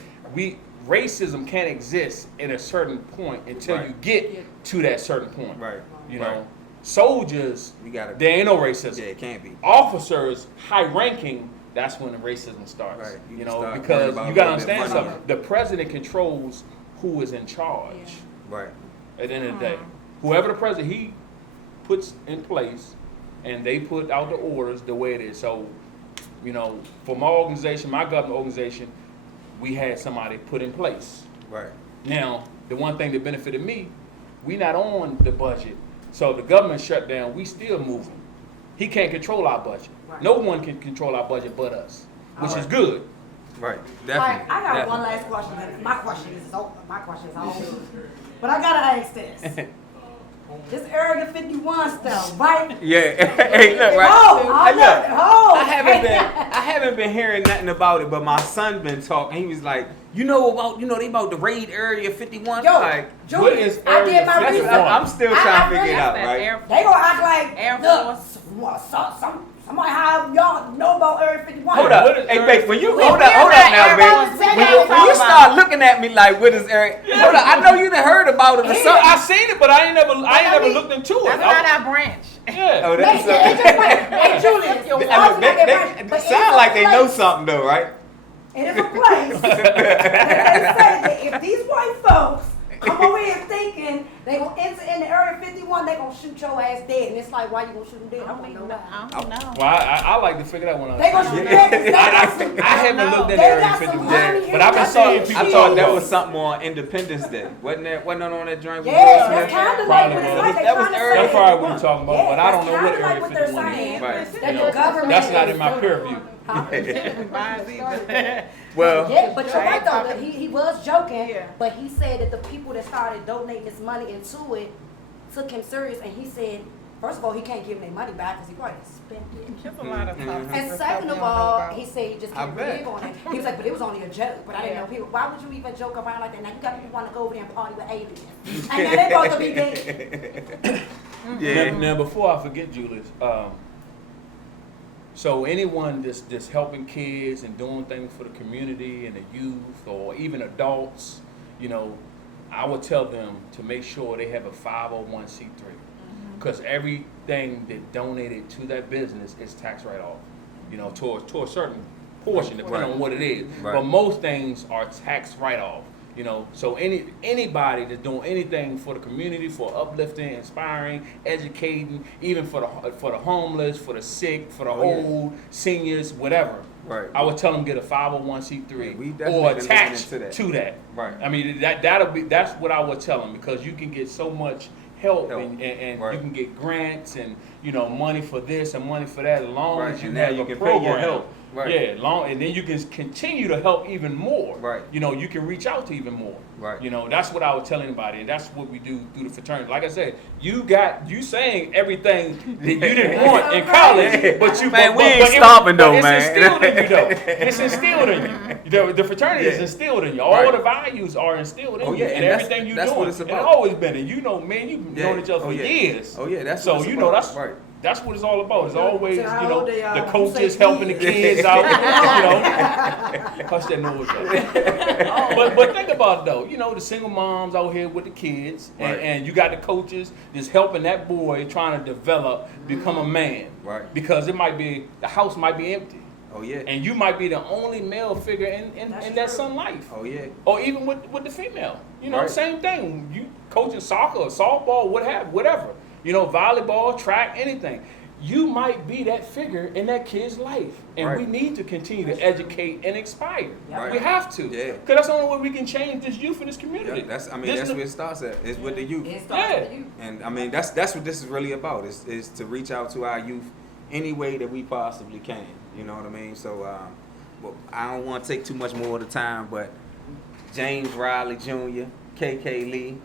racism can't exist at a certain point until Right. you get to that certain point. right, You right. know, soldiers, We gotta. there ain't no racism. Yeah, it can't be. Officers, high ranking, that's when the racism starts. Right. You You can know, start because worrying about you gotta a little bit understand money. something. The president controls who is in charge. Yeah. Right. At the end of the day, whoever the president, he puts in place, and they put out the orders the way it is. So, you know, for my organization, my government organization, we had somebody put in place. Right. Now, the one thing that benefited me, we not on the budget. So if the government shut down, we still moving. he can't control our budget. Right. No one can control our budget but us, which is good. Right. All Definitely. right, I got one last question. My question is over. But I gotta ask this. This Area 51 stuff, right? Yeah. Hey, look, right. Hey, look. I haven't been hearing nothing about it, but my son been talking. He was like, they about to raid Area 51. Yo, Like, what is Julius, I did my Area research. 51? I'm still trying to figure it out, That's that right? Air They gonna act like Air look, Force. somebody how y'all know about Area 51. Hold What up. is Hey, Area babe, when you We hold hear up now, that babe. Area When you 51 start looking at me like, what is Area? Hold up. I know you done heard about it or Yeah. something. I seen it, but I ain't never mean, looked into it. That's not our branch. Yeah. Oh, They, that's it's just like, hey Julius, Your it's always they, like that, but it is sound a like they know place. something though, right? It is a place that they say that if these white folks come over here thinking they gonna enter in the Area 51, they gonna shoot your ass dead. And it's like, why you gonna shoot them dead? I don't know why. I don't know. Well, I like to figure that one out. They gonna shoot them dead 'cause they got some. I haven't looked at They Area got some 51, money but I've been here. seeing That's people I it. thought talk that about was it. something on Independence Day. Wasn't that on that joint with Yeah, Will that's Smith? kind of like Probably what it's was. like. They're That was trying to Area say. That's probably what we're talking about, Yeah, but I don't that's know what kinda like Area what they're 51 is. saying. Right. That the government That's not is in my doing. purview. Mine's either. Well, Yeah, but you're I right ain't though. talking- That he was joking, Yeah. but he said that the people that started donating this money into it took him serious, and he said, first of all, he can't give them their money back because he probably spent it. There's a lot of top And secret second stuff we of don't know all, about. he said he just I can't bet. believe on it. He was like, but it was only a joke. But I didn't Yeah. know people. Why would you even joke around like that? Now you got people want to go over there and party with aliens, and now they about to be dead. yeah. Now, before I forget, Julius, so anyone that's helping kids and doing things for the community and the youth or even adults, I would tell them to make sure they have a 501c3 because everything that donated to that business is tax write-off, to a certain portion, depending Right. on what it is. Right. But most things are tax write-off. So anybody that's doing anything for the community, for uplifting, inspiring, educating, even for the homeless, for the sick, for the Oh, yeah. old, seniors, whatever. Right. I would tell them get a 501c3 Yeah, we definitely or been attached looking into to that. that. Right. I mean that's what I would tell them because you can get so much help. And Right. you can get grants and money for this and money for that as long Right, as you and now have you a can pay your program. help. Right. Yeah, and then you can continue to help even more. Right. You can reach out to even more. Right. That's what I would tell anybody, and that's what we do through the fraternity. Like I said, you saying everything that you didn't want in college, but you Man, but, we but, ain't but it- stopping but though, it's man. instilled in you though. It's instilled in you. The fraternity is Yeah. instilled in you. All Right. the values are instilled in Oh, you, yeah, and and that's- everything you're that's doing. what it's And about. always been, and man, you've Yeah. known each other Oh, for yeah. years. Oh yeah, that's So what it's you know about. that's right. That's what it's all about. It's always, So how old they are? the You coaches say helping the kids. kids out, Hush that noise up. But think about it though, the single moms out here with the kids, Right. and you got the coaches just helping that boy trying to develop, become a man. Right. Because the house might be empty. Oh yeah. And you might be the only male figure in That's that true. son's life. Oh yeah. Or even with the female. Right. Same thing. You coaching soccer, softball, whatever. Volleyball, track, anything. You might be that figure in that kid's life. And Right. we need to continue to educate and inspire. Right. We have to. Yeah. Because that's the only way we can change this youth in this community. Yeah, that's This where it starts at. It's with the youth. It starts with you. And I mean that's what this is really about. Is to reach out to our youth any way that we possibly can. You know what I mean? So well, I don't want to take too much more of the time, but James Riley Jr., Kaykay Lee,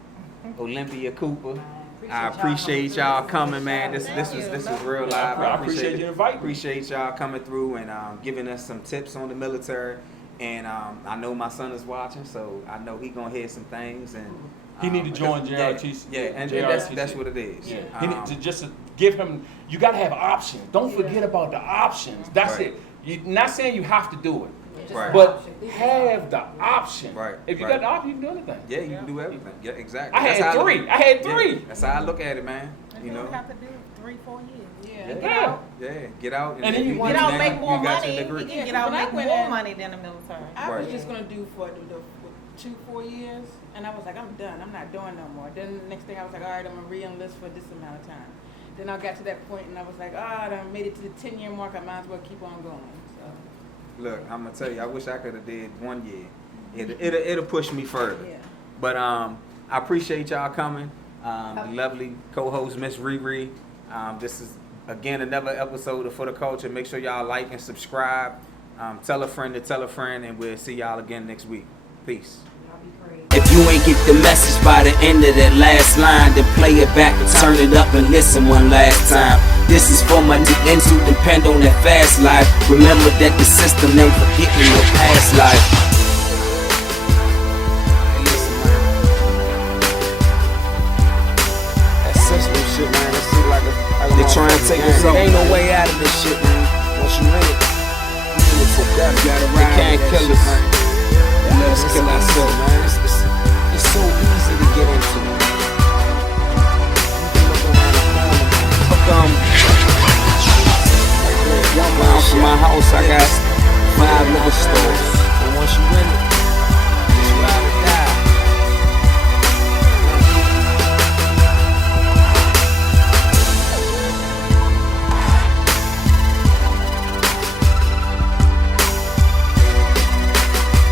Olympia Cooper. I appreciate y'all coming, man. This was real live. I appreciate you inviting me. Appreciate y'all coming through and giving us some tips on the military. And I know my son is watching, so I know he gonna hear some things. And He need to join yeah, JRTC. Yeah, and JRTC. that's what it is. Yeah. He need to just give him. You got to have options. Don't forget about the options. That's Right. it. You're not saying you have to do it, Right. but have the option. Right, If you right. got the option, you can do anything. Yeah, you can do everything. Yeah, exactly. I That's had how three. I had yeah, three. that's how I look at it, man. And You you know. don't have to do 3-4 years. Yeah. Yeah. Yeah, get out And then you Get out, then make more you got money. your You degree. can get Yeah, out, when I make went more in- money than the military. I was Right. just gonna do for 2-4 years, and I was like, I'm done. I'm not doing no more. Then the next thing I was like, all right, I'm gonna re-enlist for this amount of time. Then I got to that point, and I was like, I done made it to the 10-year mark. I might as well keep on going. So Look, I'm gonna tell you, I wish I could have did 1 year. It'll push me further. yeah. But I appreciate y'all coming. The lovely co-host Miss Riri. This has Again, another episode of For the Culture. Make sure y'all like and subscribe. Tell a friend to tell a friend, and we'll see y'all again next week. Peace. If you ain't get the message by the end of that last line, then play it back and turn it up and listen one last time. This is for my niggas who depend on that fast life. Remember that the system ain't forgetting your past life. Hey, listen, man. That system shit, man. It seems like they try and take us over. There ain't no way out of this shit, man. Once you in it, you in it to death. They can't kill us, man. Let us kill ourselves, man. It's so easy to get into. You can look around the corner. Look, 1 mile from my house, I got 5 liquor stores. And once you in it,